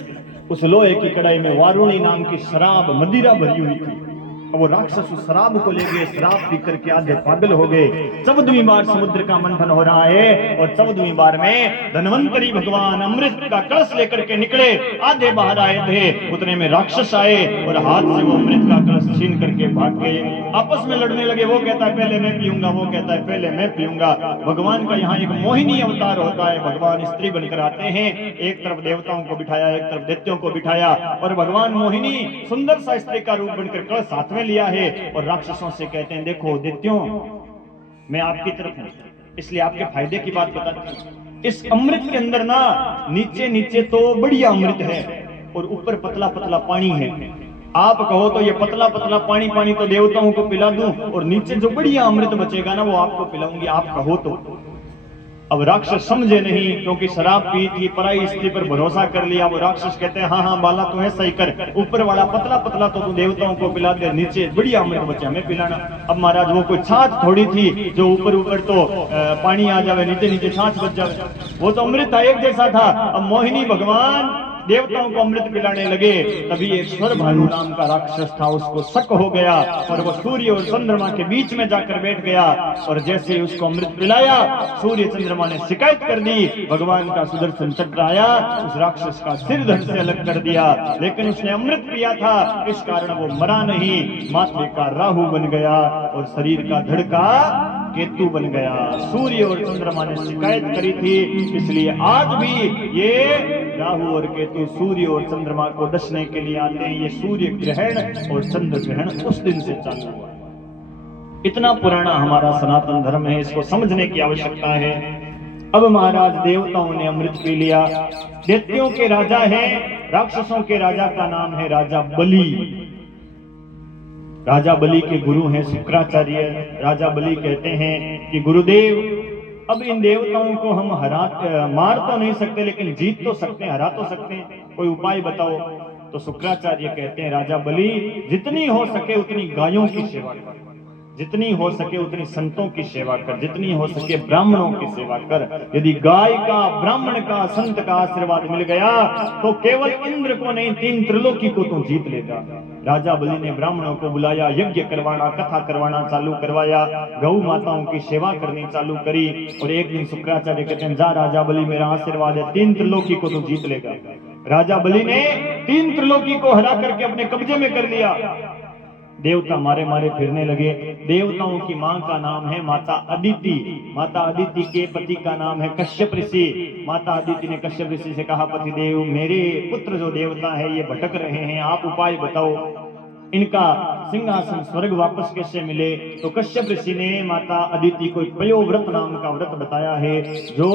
उस लोहे की कड़ाई में वारुणी नाम की शराब मदिरा भरी हुई थी। वो राक्षस उस शराब को ले गए, शराब पी करके आधे पागल हो गए। 14वीं बार समुद्र का मंथन हो रहा है, और 14वीं बार में धन्वंतरी भगवान अमृत का कलश लेकर के निकले, आधे बाहर आए थे। उतने में राक्षस आए और हाथ से वो अमृत का कलश छीन करके भाग गए। आपस में लड़ने लगे, वो कहता है पहले मैं पीऊंगा, वो कहता है पहले मैं पीऊंगा। भगवान का यहाँ एक मोहिनी अवतार होता है, भगवान स्त्री बनकर आते हैं। एक तरफ देवताओं को बिठाया, एक तरफ दैत्यों को बिठाया, और भगवान मोहिनी सुंदर सा स्त्री का रूप बनकर कलश साथ में लिया है। और राक्षसों से कहते हैं देखो दैत्यों, मैं आपकी तरफ हूं, इसलिए आपके फायदे की बात बताते हैं। इस अमृत के अंदर ना नीचे नीचे तो बढ़िया अमृत है और ऊपर पतला पतला पानी है। आप कहो तो ये पतला पतला पानी तो देवताओं को पिला दूं, और नीचे जो बढ़िया अमृत बचेगा ना वो आपको पिलाऊंगी, आप कहो तो। अब राक्षस समझे नहीं, क्योंकि शराब पी थी, पराई स्त्री पर भरोसा कर लिया। वो राक्षस कहते हैं हाँ हाँ बाला तू ऐसा ही कर, ऊपर वाला पतला पतला तो तू देवताओं को पिला दे, नीचे बढ़िया अमृत बचा हमें पिलाना। अब महाराज वो कोई छाछ थोड़ी थी जो ऊपर तो पानी आ जावे, नीचे नीचे छाछ बच जावे, वो तो अमृत था, एक जैसा था। अब मोहिनी भगवान देवताओं को अमृत पिलाने लगे, तभी एक स्वर भालू नाम का राक्षस था, उसको शक हो गया और वो सूर्य और चंद्रमा के बीच में जाकर बैठ गया। और जैसे ही उसको अमृत पिलाया, सूर्य चंद्रमा ने शिकायत कर दी, भगवान का सुदर्शन चक्र आया, उस राक्षस का सिर धड़ से अलग कर दिया। लेकिन उसने अमृत पिया था, इस कारण वो मरा नहीं, माथे का राहु बन गया और शरीर का धड़ का केतु बन गया। सूर्य और चंद्रमा ने शिकायत करी थी, इसलिए आज भी ये राहु और केतु सूर्य और चंद्रमा को डसने के लिए आते हैं। ये सूर्य ग्रहण और चंद्र ग्रहण उस दिन से चालू हुआ। इतना पुराना हमारा सनातन धर्म है, इसको समझने की आवश्यकता है। अब महाराज देवताओं ने अमृत पी लिया। दैत्यों के राजा हैं, राक्षसों के राजा का नाम है राजा बलि। राजा बलि के गुरु हैं शुक्राचार्य। राजा बलि कहते हैं कि गुरुदेव, अब इन देवताओं को हम मार तो नहीं सकते, लेकिन जीत तो सकते हैं, हरा तो सकते हैं, कोई उपाय बताओ। तो शुक्राचार्य कहते हैं, राजा बलि, जितनी हो सके उतनी गायों की सेवा कर, जितनी हो सके उतनी संतों की सेवा कर, जितनी हो सके ब्राह्मणों की सेवा कर। यदि गाय का, ब्राह्मण का, संत का आशीर्वाद मिल गया तो केवल इंद्र को नहीं, 3 त्रिलोकी को तो जीत लेगा। राजा बलि ने ब्राह्मणों को बुलाया, यज्ञ करवाना, कथा करवाना चालू करवाया, गौ माताओं की सेवा करनी चालू करी। और एक दिन शुक्राचार्य कहते हैं, जा राजा बलि, मेरा आशीर्वाद है, 3 त्रिलोकी को तो जीत लेगा। राजा बलि ने 3 त्रिलोकी को हरा करके अपने कब्जे में कर लिया। देवता मारे मारे फिरने लगे। देवताओं की मां का नाम है माता अदिति। माता अदिति के पति का नाम है कश्यप ऋषि। माता अदिति ने कश्यप ऋषि से कहा, पति देव, मेरे पुत्र जो देवता है ये भटक रहे हैं, आप उपाय बताओ, इनका सिंहासन स्वर्ग वापस कैसे मिले। तो कश्यप ऋषि ने माता अदिति को पयोव्रत नाम का व्रत बताया है, जो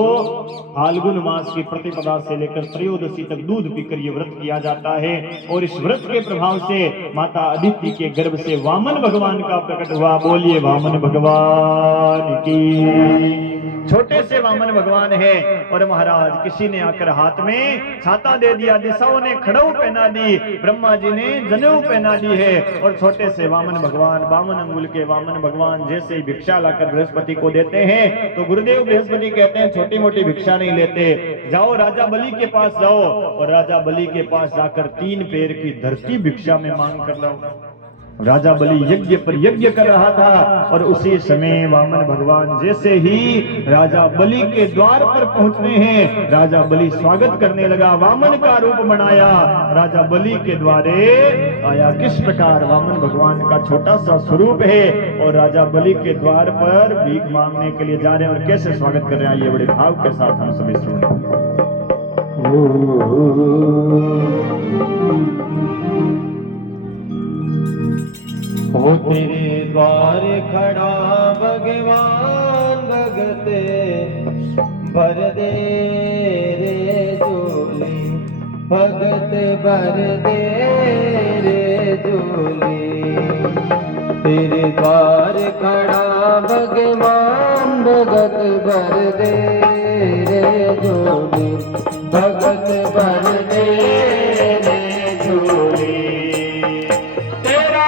फाल्गुन मास की प्रतिपदा से लेकर त्रयोदशी तक दूध पीकर ये व्रत किया जाता है। और इस व्रत के प्रभाव से माता अदिति के गर्भ से वामन भगवान का प्रकट हुआ। बोलिए वामन भगवान की। छोटे से वामन भगवान है। और महाराज, किसी ने आकर हाथ में छाता दे दिया, दिशाओं ने खड़ाऊ पहना दी, ब्रह्मा जी ने जनेऊ पहना दी है। और छोटे से वामन भगवान, 52 अंगुल के वामन भगवान जैसे ही भिक्षा लाकर बृहस्पति को देते हैं तो गुरुदेव बृहस्पति कहते हैं, छोटी मोटी भिक्षा नहीं लेते, जाओ राजा बलि के पास जाओ और राजा बलि के पास जाकर 3 पैर की धरती भिक्षा में मांग कर लो। राजा बलि यज्ञ पर यज्ञ कर रहा था और उसी समय वामन भगवान जैसे ही राजा बलि के द्वार पर पहुंचते हैं, राजा बलि स्वागत करने लगा, वामन का रूप बनाया, राजा बलि के द्वारे आया। किस प्रकार वामन भगवान का छोटा सा स्वरूप है और राजा बलि के द्वार पर भीख मांगने के लिए जा रहे हैं और कैसे स्वागत कर रहे हैं, ये बड़े भाव के साथ हम सभी सुने। हो तेरे द्वार खड़ा भगवान, भगत भर दे रे झोली, भगत भर दे रे झोली। तेरे द्वार खड़ा भगवान, भगत भर दे रे झोली, भगत भर दे रे झोली। तेरे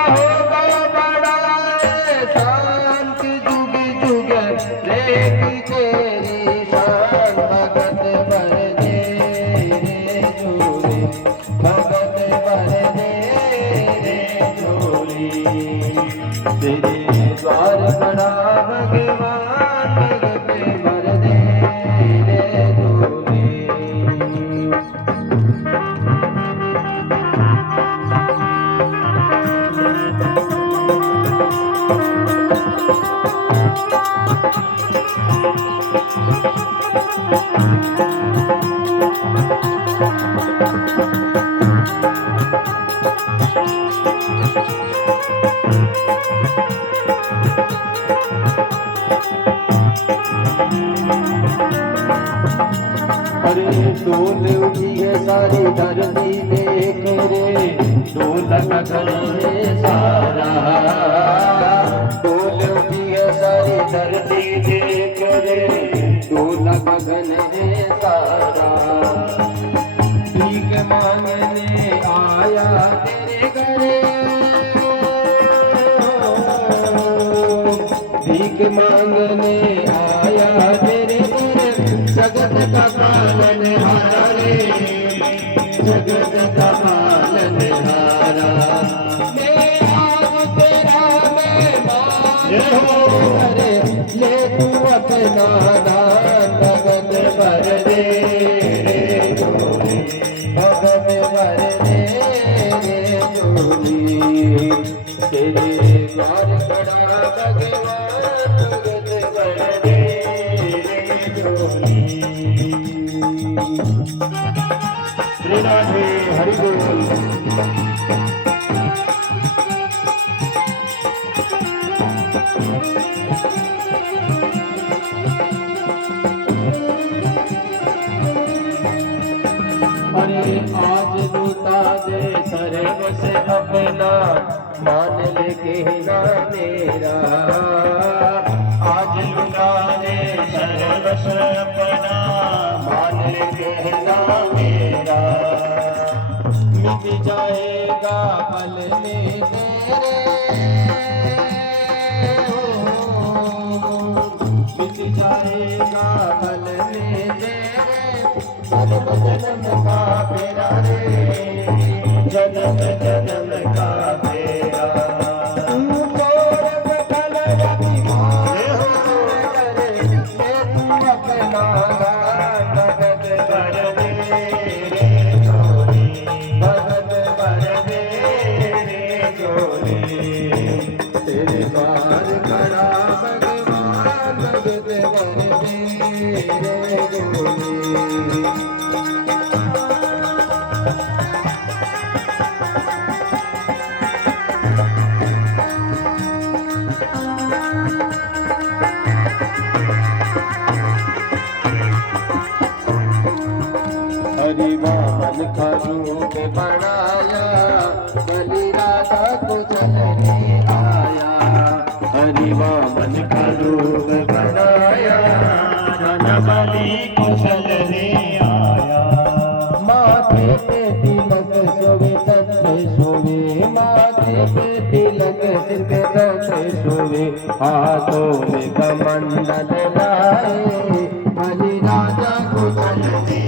द्वार खड़ा भगवान, भगत भर दे रे झोली। डोल उठी है सारी धरती देख रे, डोलक है सारा, डोल उठी है सारी धरती देख रे, डोलक है सारा। भीख मांगने आया तेरे घरे, भीख मांगने आया तेरे घरे, जगत का पालन हारे, जगत कमाल निहारा मैं आज तेरा मेहमान करे ले तू अपना दान भगत भर दे रे झोली भगत भर दे रे झोली तेरे द्वार खड़ा भगवान भगत भर दे रे झोली। श्री राधे हरि बोल। अरे आज लूटा दे सर्व से अपना मान ले कहना मेरा आज लूटा दे सर्व से अपना मान ले कहना मेरा मिट जाएगा पल में तेरे मिट जाएगा पल में तेरे जन्म जन्म का फेरा रे जन्म जन्म का फेरा तू छोड़ सकल अभिमान करे मैं तू अपना भगत भर दे रे झोली भगत भर दे रे झोली तेरे द्वार खड़ा भगवान भगत भर दे रे झोली। हरि वामन का रूप बनाया बलि राधा को चलने आया हरि वामन का रूप बनाया राधा बलि को चलने आया माथे पे तिलक सोवे सत्य सोवे माथे पे तिलक सिर पे सत्य सोवे हाथों में कमंडल लाए बलि राजा को चलने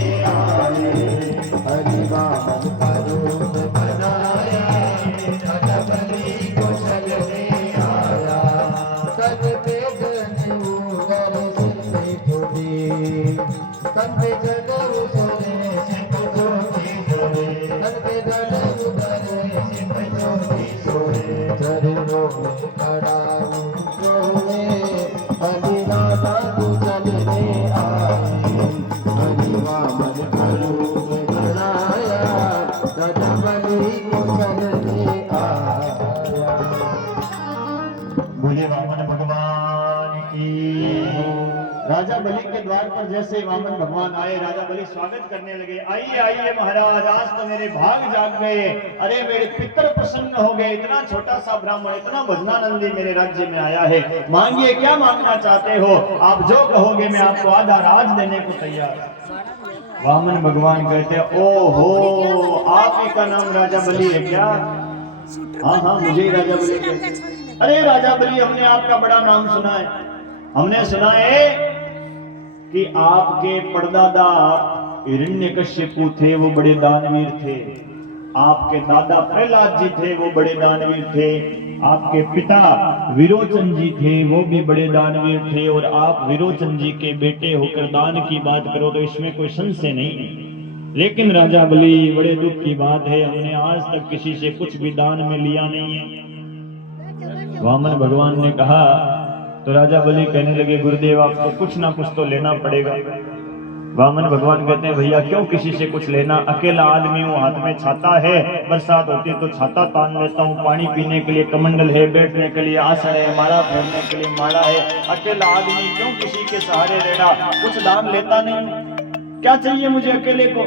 हरि वामन का रूप बनाया राजा बलि को चलने आया तन पे जनेऊ उधर सिर पे चोटी तन पे जनेऊ सोने सिर पे चोटी सोने तन पे जनेऊ उधर सिर पे चोटी सोने चरणों में खड़ा सोने हरि राधा को चलने आए हरि वामन का रूप राजा बलि को चलने आया। बोले वामन भगवान की। राजा बलि के द्वार पर जैसे वामन भगवान आए राजा बलि स्वागत करने लगे आइए आइए महाराज आज तो मेरे भाग जाग गए अरे मेरे पितर प्रसन्न हो गए इतना छोटा सा ब्राह्मण इतना भजनानंदी मेरे राज्य में आया है मांगिए क्या मांगना चाहते हो आप जो कहोगे मैं आपको आधा राज देने को तैयार। वामन भगवान कहते ओहो आप ही का नाम राजा बलि है क्या? हाँ हाँ मुझे ही राजा बलि कहते। अरे राजा बलि हमने आपका बड़ा नाम सुना है हमने सुना है कि आपके परदादा हिरण्यकश्यपु थे वो बड़े दानवीर थे आपके दादा प्रहलाद जी थे वो बड़े दानवीर थे आपके पिता विरोचन जी थे वो भी बड़े दानवीर थे और आप विरोचन जी के बेटे होकर दान की बात करो तो इसमें कोई संशय नहीं है लेकिन राजा बलि बड़े दुख की बात है हमने आज तक किसी से कुछ भी दान में लिया नहीं है। वामन भगवान ने कहा तो राजा बलि कहने लगे गुरुदेव आपको कुछ ना कुछ तो लेना पड़ेगा। वामन भगवान कहते हैं भैया क्यों किसी से कुछ लेना अकेला आदमी हूँ हाथ में छाता है बरसात होती है तो छाता तान लेता हूँ पानी पीने के लिए कमंडल है बैठने के लिए आसन है माला फेरने के लिए माला है अकेला आदमी क्यों किसी के सहारे रहना कुछ दान लेता नहीं क्या चाहिए मुझे अकेले को।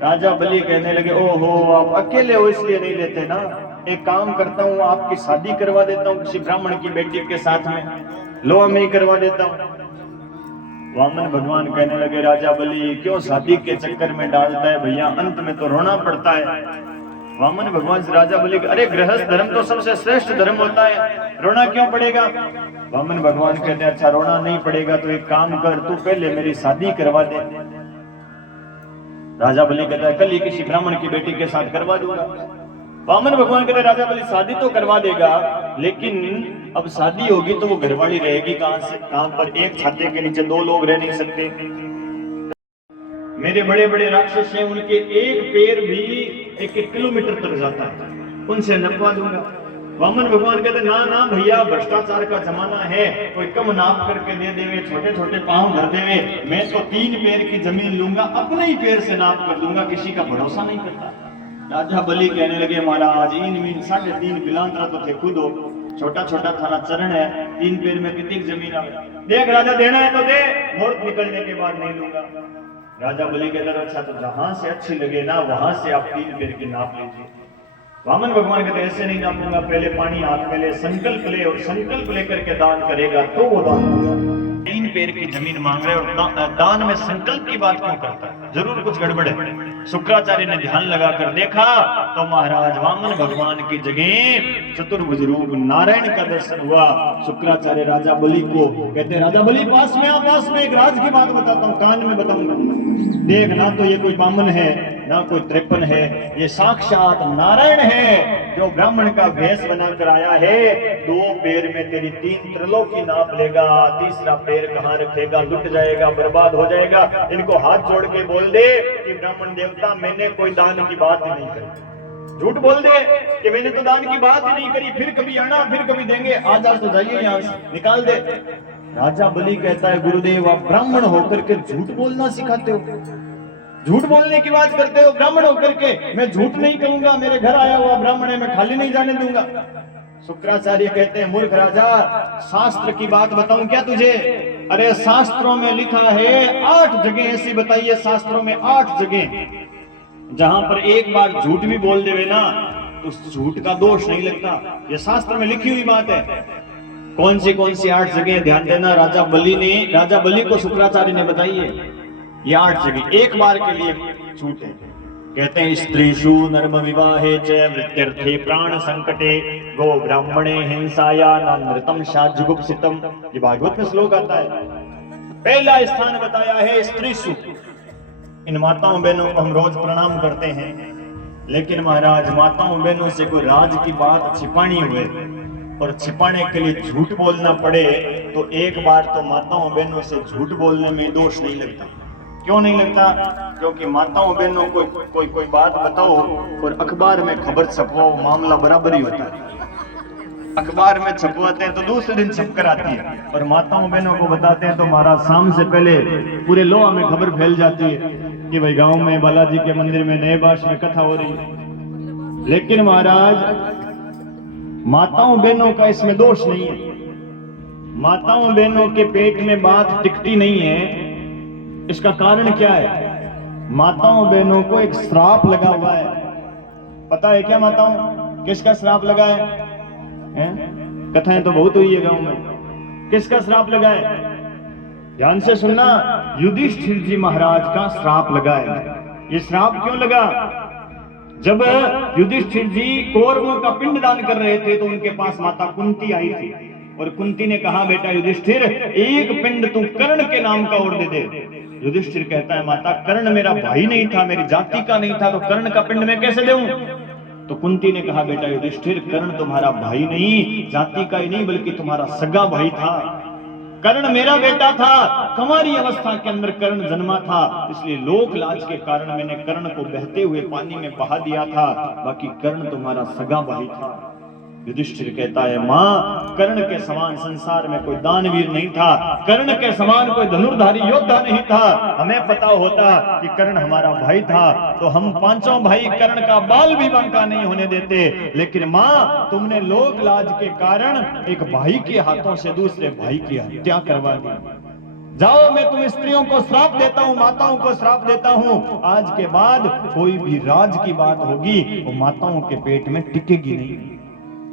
राजा बलि कहने लगे ओहो आप अकेले हो इसलिए नहीं लेते ना एक काम करता हूँ आपकी शादी करवा देता हूँ किसी ब्राह्मण की बेटी के साथ में लो मैं ही करवा देता हूँ। वामन भगवान कहने लगे राजा बलि क्यों शादी के चक्कर में डालता है भैया अंत में तो रोना पड़ता है। वामन भगवान से राजा बलि अरे गृहस्थ धर्म तो सबसे श्रेष्ठ धर्म होता है रोना क्यों पड़ेगा। वामन भगवान कहते हैं अच्छा रोना नहीं पड़ेगा तो एक काम कर तू पहले मेरी शादी करवा दे। राजा बलि कहता है कल ही किसी ब्राह्मण की बेटी के साथ करवा दूंगा। वामन भगवान कहते हैं राजा बलि शादी तो करवा देगा, लेकिन अब शादी होगी तो वो घरवाली रहेगी कहां से, कहां पर? एक छाते के नीचे दो लोग रह नहीं सकते। मेरे बड़े बड़े राक्षस हैं, उनके एक पैर भी 1-1 किलोमीटर तक जाता है, उनसे नपवा दूंगा। वामन भगवान कहते ना ना भैया, भ्रष्टाचार का जमाना है, कोई कम नाप करके दे देवे, छोटे छोटे पांव भर देवे, मैं तो 3 पैर की जमीन लूंगा, अपने ही पैर से नाप कर दूंगा, किसी का भरोसा नहीं करता। राजा बलि कहने लगे महाराज 3 मील 3.5 बिलांतरा तो थे खुद हो, छोटा छोटा थाना चरण है, 3 पैर में कितनी जमीन आ? देख राजा देना है तो दे, मुहूर्त निकलने के बाद नहीं लूंगा। राजा बलि कहते अच्छा तो जहां से अच्छी लगे ना वहां से आप 3 पैर की नाप लीजिए। वामन भगवान कहते ऐसे नहीं नापूंगा, पहले पानी हाथ में ले, संकल्प ले, और संकल्प लेकर के दान करेगा तो वो दान होगा। 3 पैर की जमीन मांग रहे और दान में संकल्प की बात क्यों करता है? जरूर कुछ गड़बड़ है। शुक्राचार्य ने ध्यान लगाकर देखा तो महाराज वामन भगवान की जगह चतुर्भुज रूप नारायण का दर्शन हुआ। शुक्राचार्य राजा बलि को कहते राजा बलि पास में आ, पास में एक राज की बात बताता हूँ, कान में बताऊंगा। देख ना तो ये कोई बामन है ना कोई 53 है, ये साक्षात नारायण है जो ब्राह्मण का भेष बनाकर आया है। 2 पैर में तेरी 3 त्रिलोकी नाप लेगा, तीसरा पैर कहाँ रखेगा? लुट जाएगा, बर्बाद हो जाएगा। इनको हाथ जोड़ के बोल दे कि ब्राह्मण देवता मैंने कोई दान की बात ही नहीं करी। झूठ बोल दे कि मैंने तो दान की बात ही नहीं करी, फिर कभी आना, फिर कभी देंगे, आज तो जाइए यहाँ से, निकाल दे। राजा बलि कहता है गुरुदेव आप ब्राह्मण होकर के झूठ बोलना सिखाते हो, झूठ बोलने की बात करते हो। ब्राह्मण होकर के मैं झूठ नहीं करूंगा, मेरे घर आया हुआ ब्राह्मण है, मैं खाली नहीं जाने दूंगा। शुक्राचार्य कहते हैं मूर्ख राजा, शास्त्र की बात बताऊं क्या तुझे? अरे शास्त्रों में लिखा है 8 जगह ऐसी बताइए, शास्त्रों में 8 जगह जहां पर एक बार झूठ भी बोल देवे ना तो झूठ का दोष नहीं लगता। ये शास्त्र में लिखी हुई बात है। कौन सी 8 जगह? ध्यान देना, राजा बलि को शुक्राचार्य ने बताई है ये 8 जगह, एक बार के लिए छूट है। कहते हैं स्त्रीषु नर्म विवाहे च मृत्यर्थे प्राण संकटे गो ब्राह्मणे हिंसाया नृतम शाजुगुप्सितम। ये भागवत में श्लोक आता है। पहला स्थान बताया है स्त्रीषु। इन माताओं बहनों को हम रोज प्रणाम करते हैं, लेकिन महाराज माताओं बहनों से कोई राज की बात छिपानी हुए और छिपाने के लिए झूठ बोलना पड़े तो एक बार तो माताओं बहनों से झूठ बोलने में दोष नहीं लगता। क्यों नहीं लगता? क्योंकि माताओं बहनों को कोई बात बताओ और अखबार में खबर छपवाओ, मामला बराबर ही होता है। अखबार में छपवाते हैं तो दूसरे दिन छप कर आती है, और माताओं बहनों को बताते हैं तो महाराज शाम से पहले पूरे लोहा में खबर फैल जाती है कि भाई गांव में बालाजी के मंदिर में नए बाश में कथा हो रही है। लेकिन महाराज माताओं बहनों का इसमें दोष नहीं है। माताओं बहनों के पेट में बात टिकती नहीं है। इसका कारण क्या है? माताओं बहनों को एक श्राप लगा हुआ है। पता है क्या माताओं किसका श्राप लगा है? कथाएं तो बहुत हुई है गांव में। किसका श्राप लगा है? ध्यान से सुनना, युधिष्ठिर जी महाराज का श्राप लगा है। ये श्राप क्यों लगा? जब युधिष्ठिर जी कौरवों का पिंडदान कर रहे थे तो उनके पास माता कुंती आई थी, और कुंती ने कहा बेटा युधिष्ठिर एक पिंड तू कर्ण के नाम का और दे दे। युधिष्ठिर कहता है माता कर्ण मेरा भाई नहीं था, मेरी जाति का नहीं था, तो कर्ण का पिंड मैं कैसे दूं? तो कुंती ने कहा बेटा युधिष्ठिर कर्ण तुम्हारा भाई नहीं, जाति का ही नहीं बल्कि तुम्हारा सगा भाई था। कर्ण मेरा बेटा था, कुंवारी अवस्था के अंदर कर्ण जन्मा था, इसलिए लोक लाज के कारण मैंने कर्ण को बहते हुए पानी में बहा दिया था, बाकी कर्ण तुम्हारा सगा भाई था। युधिष्ठिर कहता है मां कर्ण के समान संसार में कोई दानवीर नहीं था, कर्ण के समान कोई धनुर्धारी योद्धा नहीं था। हमें पता होता कि कर्ण हमारा भाई था तो हम पांचों भाई कर्ण का बाल भी बांका नहीं होने देते, लेकिन मां तुमने लोक लाज के कारण एक भाई के हाथों से दूसरे भाई की हत्या करवा दी। जाओ मैं तुम स्त्रियों को श्राप देता हूँ, माताओं को श्राप देता हूँ, आज के बाद कोई भी राज की बात होगी वो माताओं के पेट में टिकेगी नहीं।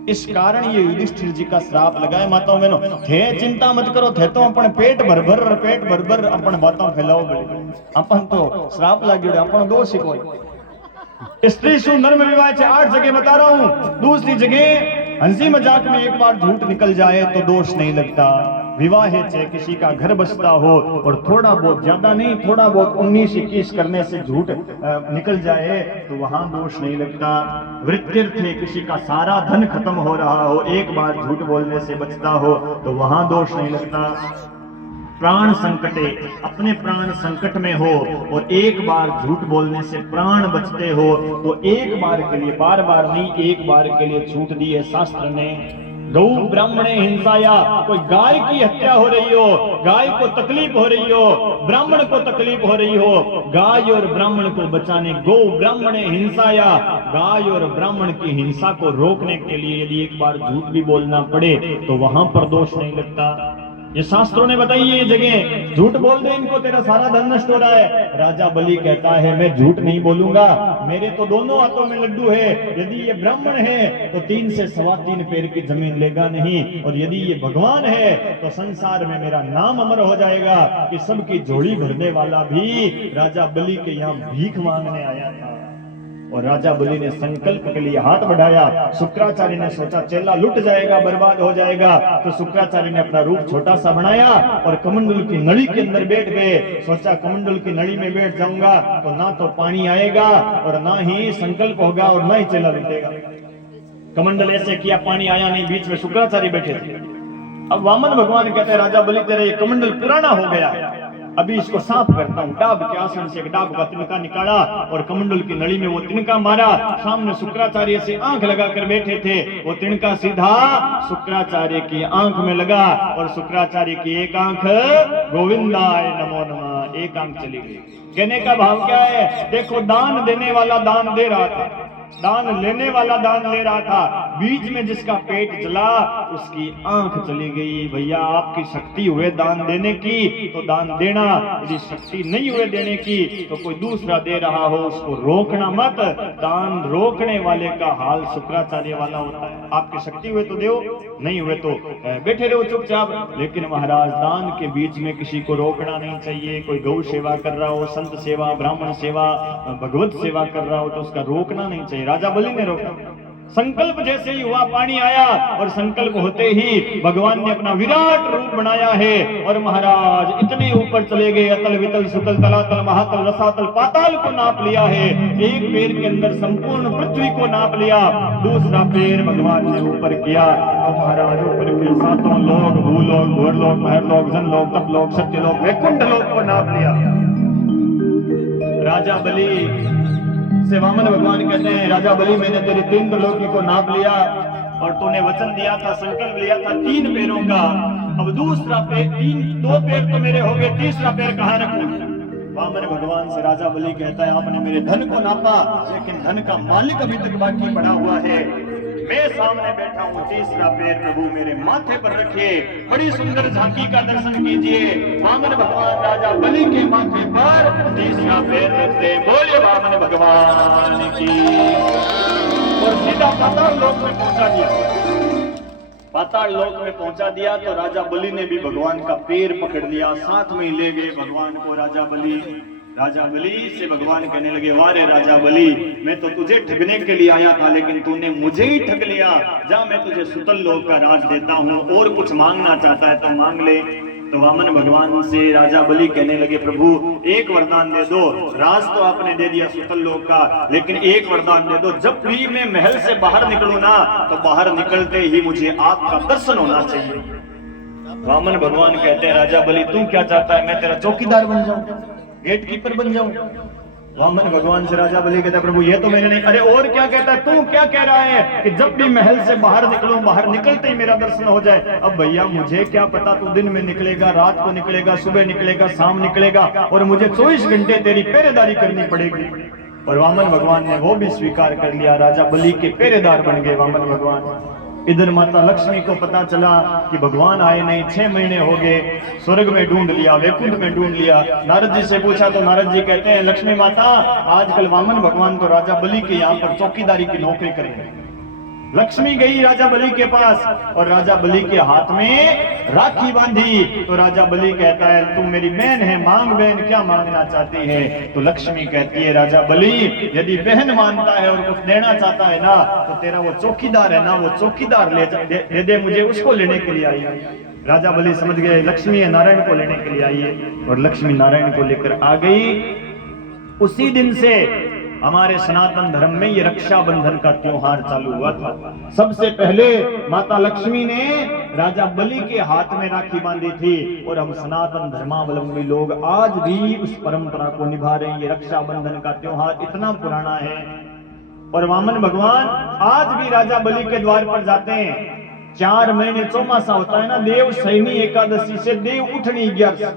इस कारण ये युधिष्ठिर जी का श्राप लगाए। माताओं बहनों थे चिंता मत करो, थे तो अपन पेट भर भर अपन बातों फैलाओ बड़े, अपन तो श्राप लग गए, अपन दोष ही कोई। स्त्री सु नर्म विवाह से 8 जगह बता रहा हूं। दूसरी जगह हंसी मजाक में एक बार झूठ निकल जाए तो दोष नहीं लगता। विवाह है, चाहे किसी का घर बसता हो, और थोड़ा बहुत, ज्यादा नहीं, थोड़ा बहुत 19-21 करने से झूठ निकल जाए तो वहां दोष नहीं लगता। वृत्तिर्थ है, किसी का सारा धन खत्म हो रहा हो, एक बार झूठ बोलने से बचता हो तो वहां दोष नहीं लगता। प्राण संकटे, अपने प्राण संकट में हो और एक बार झूठ बोलने से प्राण बचते हो तो एक बार के लिए, बार बार नहीं, एक बार के लिए छूट दी है शास्त्र ने। गौ ब्राह्मणे हिंसाया, कोई गाय की हत्या हो रही हो, गाय को तकलीफ हो रही हो, ब्राह्मण को तकलीफ हो रही हो, गाय और ब्राह्मण को बचाने, गौ ब्राह्मणे हिंसाया, गाय और ब्राह्मण की हिंसा को रोकने के लिए यदि एक बार झूठ भी बोलना पड़े तो वहां पर दोष नहीं लगता। ये शास्त्रों ने बताई ये जगह, झूठ बोल दे इनको, तेरा सारा धन नष्ट हो रहा है। राजा बलि कहता है मैं झूठ नहीं बोलूंगा, मेरे तो दोनों हाथों में लड्डू है, यदि ये ब्राह्मण है तो 3 से 3.25 पैर की जमीन लेगा नहीं, और यदि ये भगवान है तो संसार में मेरा नाम अमर हो जाएगा कि सबकी झोली भरने वाला भी राजा बलि के यहाँ भीख मांगने आया था। और राजा बलि ने संकल्प के लिए हाथ बढ़ाया। शुक्राचार्य ने सोचा चेला लुट जाएगा, बर्बाद हो जाएगा, तो शुक्राचार्य ने अपना रूप छोटा सा बनाया और कमंडल की नली के अंदर बैठ गए। सोचा कमंडल की नली में बैठ जाऊंगा तो ना तो पानी आएगा और ना ही संकल्प होगा और ना ही चेला लुटेगा। कमंडल ऐसे किया, पानी आया नहीं, बीच में शुक्राचार्य बैठे थे। अब वामन भगवान कहते हैं राजा बलि तेरा ये कमंडल पुराना हो गया, अभी इसको साफ करता हूं। डाब के आसन से एक डाब का तिनका निकाला और कमंडल की नली में वो तिनका मारा। सामने शुक्राचार्य से आंख लगाकर बैठे थे, वो तिनका सीधा शुक्राचार्य की आंख में लगा और शुक्राचार्य की एक आंख गोविंदाय नमो नमः, एक आंख चली गई। कहने का भाव क्या है? देखो दान देने वाला दान दे रहा था, दान लेने वाला दान ले रहा था, बीच में जिसका पेट जला उसकी आंख चली गई। भैया आपकी शक्ति हुए दान देने की तो दान देना, यदि शक्ति नहीं हुए देने की तो कोई दूसरा दे रहा हो उसको रोकना मत। दान रोकने वाले का हाल शुक्राचार्य वाला होता है। आपकी शक्ति हुए तो दो, नहीं हुए तो बैठे रहो चुपचाप। लेकिन महाराज दान के बीच में किसी को रोकना नहीं चाहिए। कोई गौ सेवा कर रहा हो, संत सेवा, ब्राह्मण सेवा, भगवत सेवा कर रहा हो तो उसका रोकना नहीं चाहिए। राजा बलि ने रोका। संकल्प जैसे ही हुआ पानी आया और संकल्प होते ही भगवान ने अपना विराट रूप बनाया है और महाराज इतने ऊपर चले गए, अतल वितल सुतल तलातल महातल रसातल पाताल को नाप लिया है। एक पैर के अंदर संपूर्ण पृथ्वी को नाप लिया, दूसरा पैर भगवान ने ऊपर किया तो महाराज ऊपर के 7 लोग, भूलोक, भूरलोक, महरलोक, जनलोक, तपलोक, सत्यलोक, वैकुंठ लोक को नाप लिया। राजा बलि से वामन भगवान कहते हैं राजा बलि मैंने तेरे 3 त्रिलोकी को नाप लिया और तूने वचन दिया था, संकल्प लिया था 3 पैरों का। अब दूसरा पैर, 2 पैर तो मेरे हो गए, तीसरा पैर कहाँ रखूं? वामन भगवान से राजा बलि कहता है आपने मेरे धन को नापा लेकिन धन का मालिक अभी तक बाकी पड़ा हुआ है। मैं सामने बैठा हूँ, तीसरा पैर प्रभु मेरे माथे पर रखिए। बड़ी सुंदर झांकी का दर्शन कीजिए। वामन भगवान राजा बलि के माथे पर तीसरा पैर रखते, बोले वामन भगवान की, और सीधा पाताल लोक में पहुंचा दिया। पाताल लोक में पहुंचा दिया तो राजा बलि ने भी भगवान का पैर पकड़ लिया, साथ में ले गए भगवान को राजा बलि। राजा बलि से भगवान कहने लगे वाह रे राजा बलि, मैं तो तुझे ठगने के लिए आया था लेकिन तूने मुझे ही ठग लिया। जा मैं तुझे सुतल लोक का राज देता हूँ, और कुछ मांगना चाहता है तो मांग ले। तो वामन भगवान से राजा बलि कहने लगे प्रभु एक वरदान दे दो। राज तो आपने दे दिया सुतल लोक का, लेकिन एक वरदान दे दो, जब भी मैं महल से बाहर निकलूं ना तो बाहर निकलते ही मुझे आपका दर्शन होना चाहिए। वामन भगवान कहते हैं राजा बलि तू क्या चाहता है? मैं तेरा चौकीदार बन जाऊं, गेट कीपर बन जाऊं? वामन भगवान से राजा बलि कहता है प्रभु ये तो मैंने नहीं। अरे और क्या कहता है? तू क्या कह रहा है कि जब भी महल से बाहर निकलूं, बाहर निकलते ही मेरा दर्शन हो जाए? अब भैया मुझे क्या पता, तू दिन में निकलेगा, रात को निकलेगा, सुबह निकलेगा, शाम निकलेगा, और मुझे 24 घंटे तेरी पहरेदारी करनी पड़ेगी। और वामन भगवान ने वो भी स्वीकार कर लिया, राजा बलि के पहरेदार बन गए वामन भगवान। इधर माता लक्ष्मी को पता चला कि भगवान आए नहीं, 6 महीने हो गए, स्वर्ग में ढूंढ लिया, वैकुंठ में ढूंढ लिया। नारद जी से पूछा तो नारद जी कहते हैं लक्ष्मी माता आजकल वामन भगवान तो राजा बलि के यहाँ पर चौकीदारी की नौकरी कर रहे हैं। लक्ष्मी गई राजा बलि के पास और राजा बलि के हाथ में राखी बांधी तो राजा बलि कहता है तुम मेरी बहन है, मांग बहन, क्या मांगना चाहती है? तो लक्ष्मी कहती है राजा बलि यदि बहन मानता है और कुछ देना चाहता है ना तो तेरा वो चौकीदार है ना, वो चौकीदार दे दे मुझे, उसको लेने के लिए आई। राजा बलि समझ गए लक्ष्मी है, नारायण को लेने के लिए आई है, और लक्ष्मी नारायण को लेकर आ गई। उसी दिन से हमारे सनातन धर्म में ये रक्षाबंधन का त्योहार चालू हुआ था। सबसे पहले माता लक्ष्मी ने राजा बलि के हाथ में राखी बांधी थी, और हम सनातन धर्मावलंबी लोग आज भी उस परंपरा को निभा रहे हैं। ये रक्षाबंधन का त्योहार इतना पुराना है, और वामन भगवान आज भी राजा बलि के द्वार पर जाते हैं। 4 महीने चौमासा होता है ना, देव शयनी एकादशी से देव उठनी 11,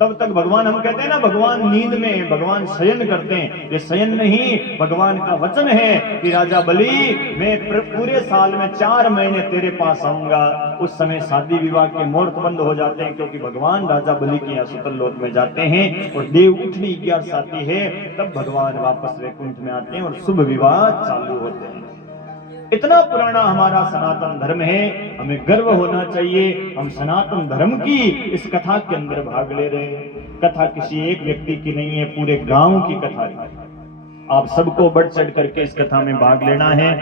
तब तक भगवान, हम कहते हैं ना भगवान नींद में है, भगवान शयन करते हैं। ये शयन नहीं, भगवान का वचन है कि राजा बलि मैं पूरे साल में 4 महीने तेरे पास आऊंगा। उस समय शादी विवाह के मुहूर्त बंद हो जाते हैं, क्योंकि भगवान राजा बलि के यहाँ सुतरलोक में जाते हैं और देव उठनी 11 आती है, तब भगवान वापस वैकुंठ में आते हैं और शुभ विवाह चालू होते हैं। इतना पुराना हमारा सनातन धर्म है, हमें गर्व होना चाहिए। हम सनातन धर्म की इस कथा के अंदर भाग ले रहे हैं। कथा किसी एक व्यक्ति की नहीं है, पूरे गांव की कथा है। आप सबको बढ़ चढ़ करके इस कथा में भाग लेना है।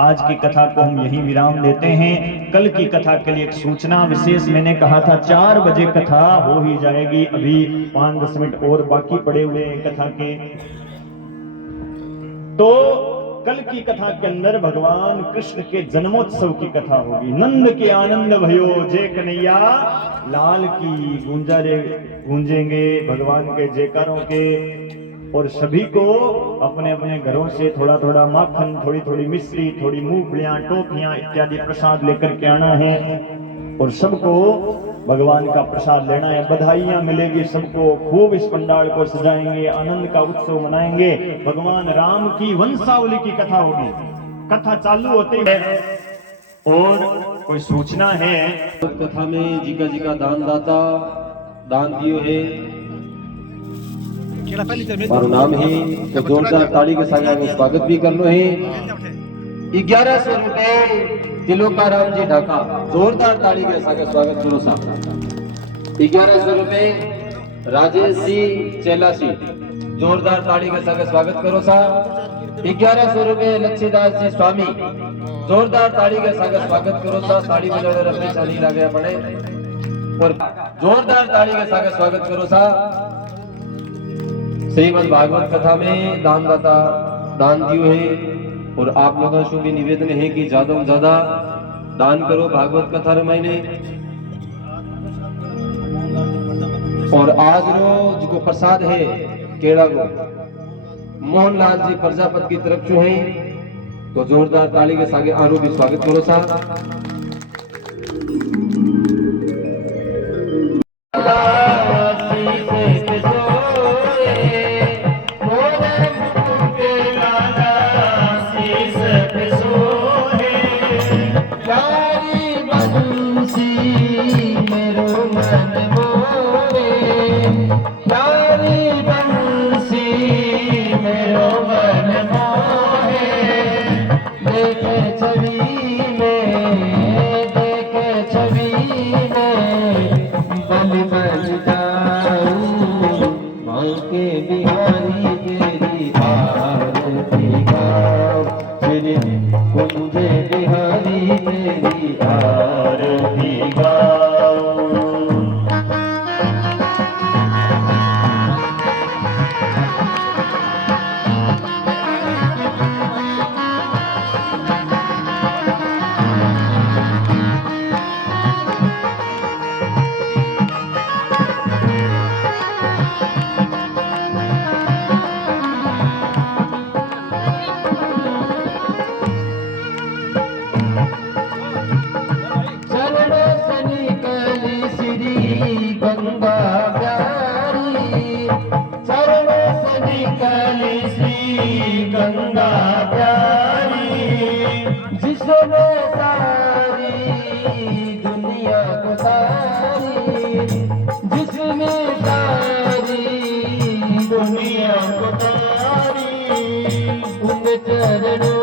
आज की कथा को हम यहीं विराम देते हैं। कल की कथा के लिए एक सूचना विशेष, मैंने कहा था 4 बजे कथा हो ही जाएगी, अभी 5-10 मिनट और बाकी पड़े हुए हैं कथा के। तो कल की कथा के अंदर भगवान कृष्ण के जन्मोत्सव की कथा होगी। नंद के आनंद भयो जय कन्हैया लाल की, गुंजारे गूंजेंगे भगवान के जयकारों के, और सभी को अपने अपने घरों से थोड़ा थोड़ा माखन, थोड़ी थोड़ी मिश्री, थोड़ी मूंगफलियां, टोपियां इत्यादि प्रसाद लेकर के आना है, और सबको भगवान का प्रसाद लेना है। बधाइयां मिलेगी सबको, खूब इस पंडाल को सजाएंगे, आनंद का उत्सव मनाएंगे। भगवान राम की वंशावली की कथा होगी। कथा चालू होते है और कोई सूचना है। कथा में जिका जिका दानदाता दान दियो है और नाम है, तो जोरदार ताली के साथ स्वागत भी करना है। 1100 रुपए तिलोकाराम जी ढाका, जोरदार ताली के साथ स्वागत करो साहब। 1100 रुपए राजेश जी चेलासी, जोरदार ताली के साथ स्वागत करो साहब। 1100 रुपए लक्ष्मीदास जी स्वामी, जोरदार ताली के साथ स्वागत करो साहब। ताली बजाने रखने चाली लगे अपने, और जोरदार ताली के साथ स्वागत करो साहब। श्रीमद् भागवत कथा में दानदाता दान दियो है, और आप लोगों से भी निवेदन है कि ज्यादा से ज्यादा दान करो भागवत कथा रमायने। और आज रोज को प्रसाद है केड़ा को मोहनलाल जी प्रजापति की तरफ से है, तो जोरदार ताली के साथ आरो भी स्वागत करो साहब। दुनिया को तारी उन चरणों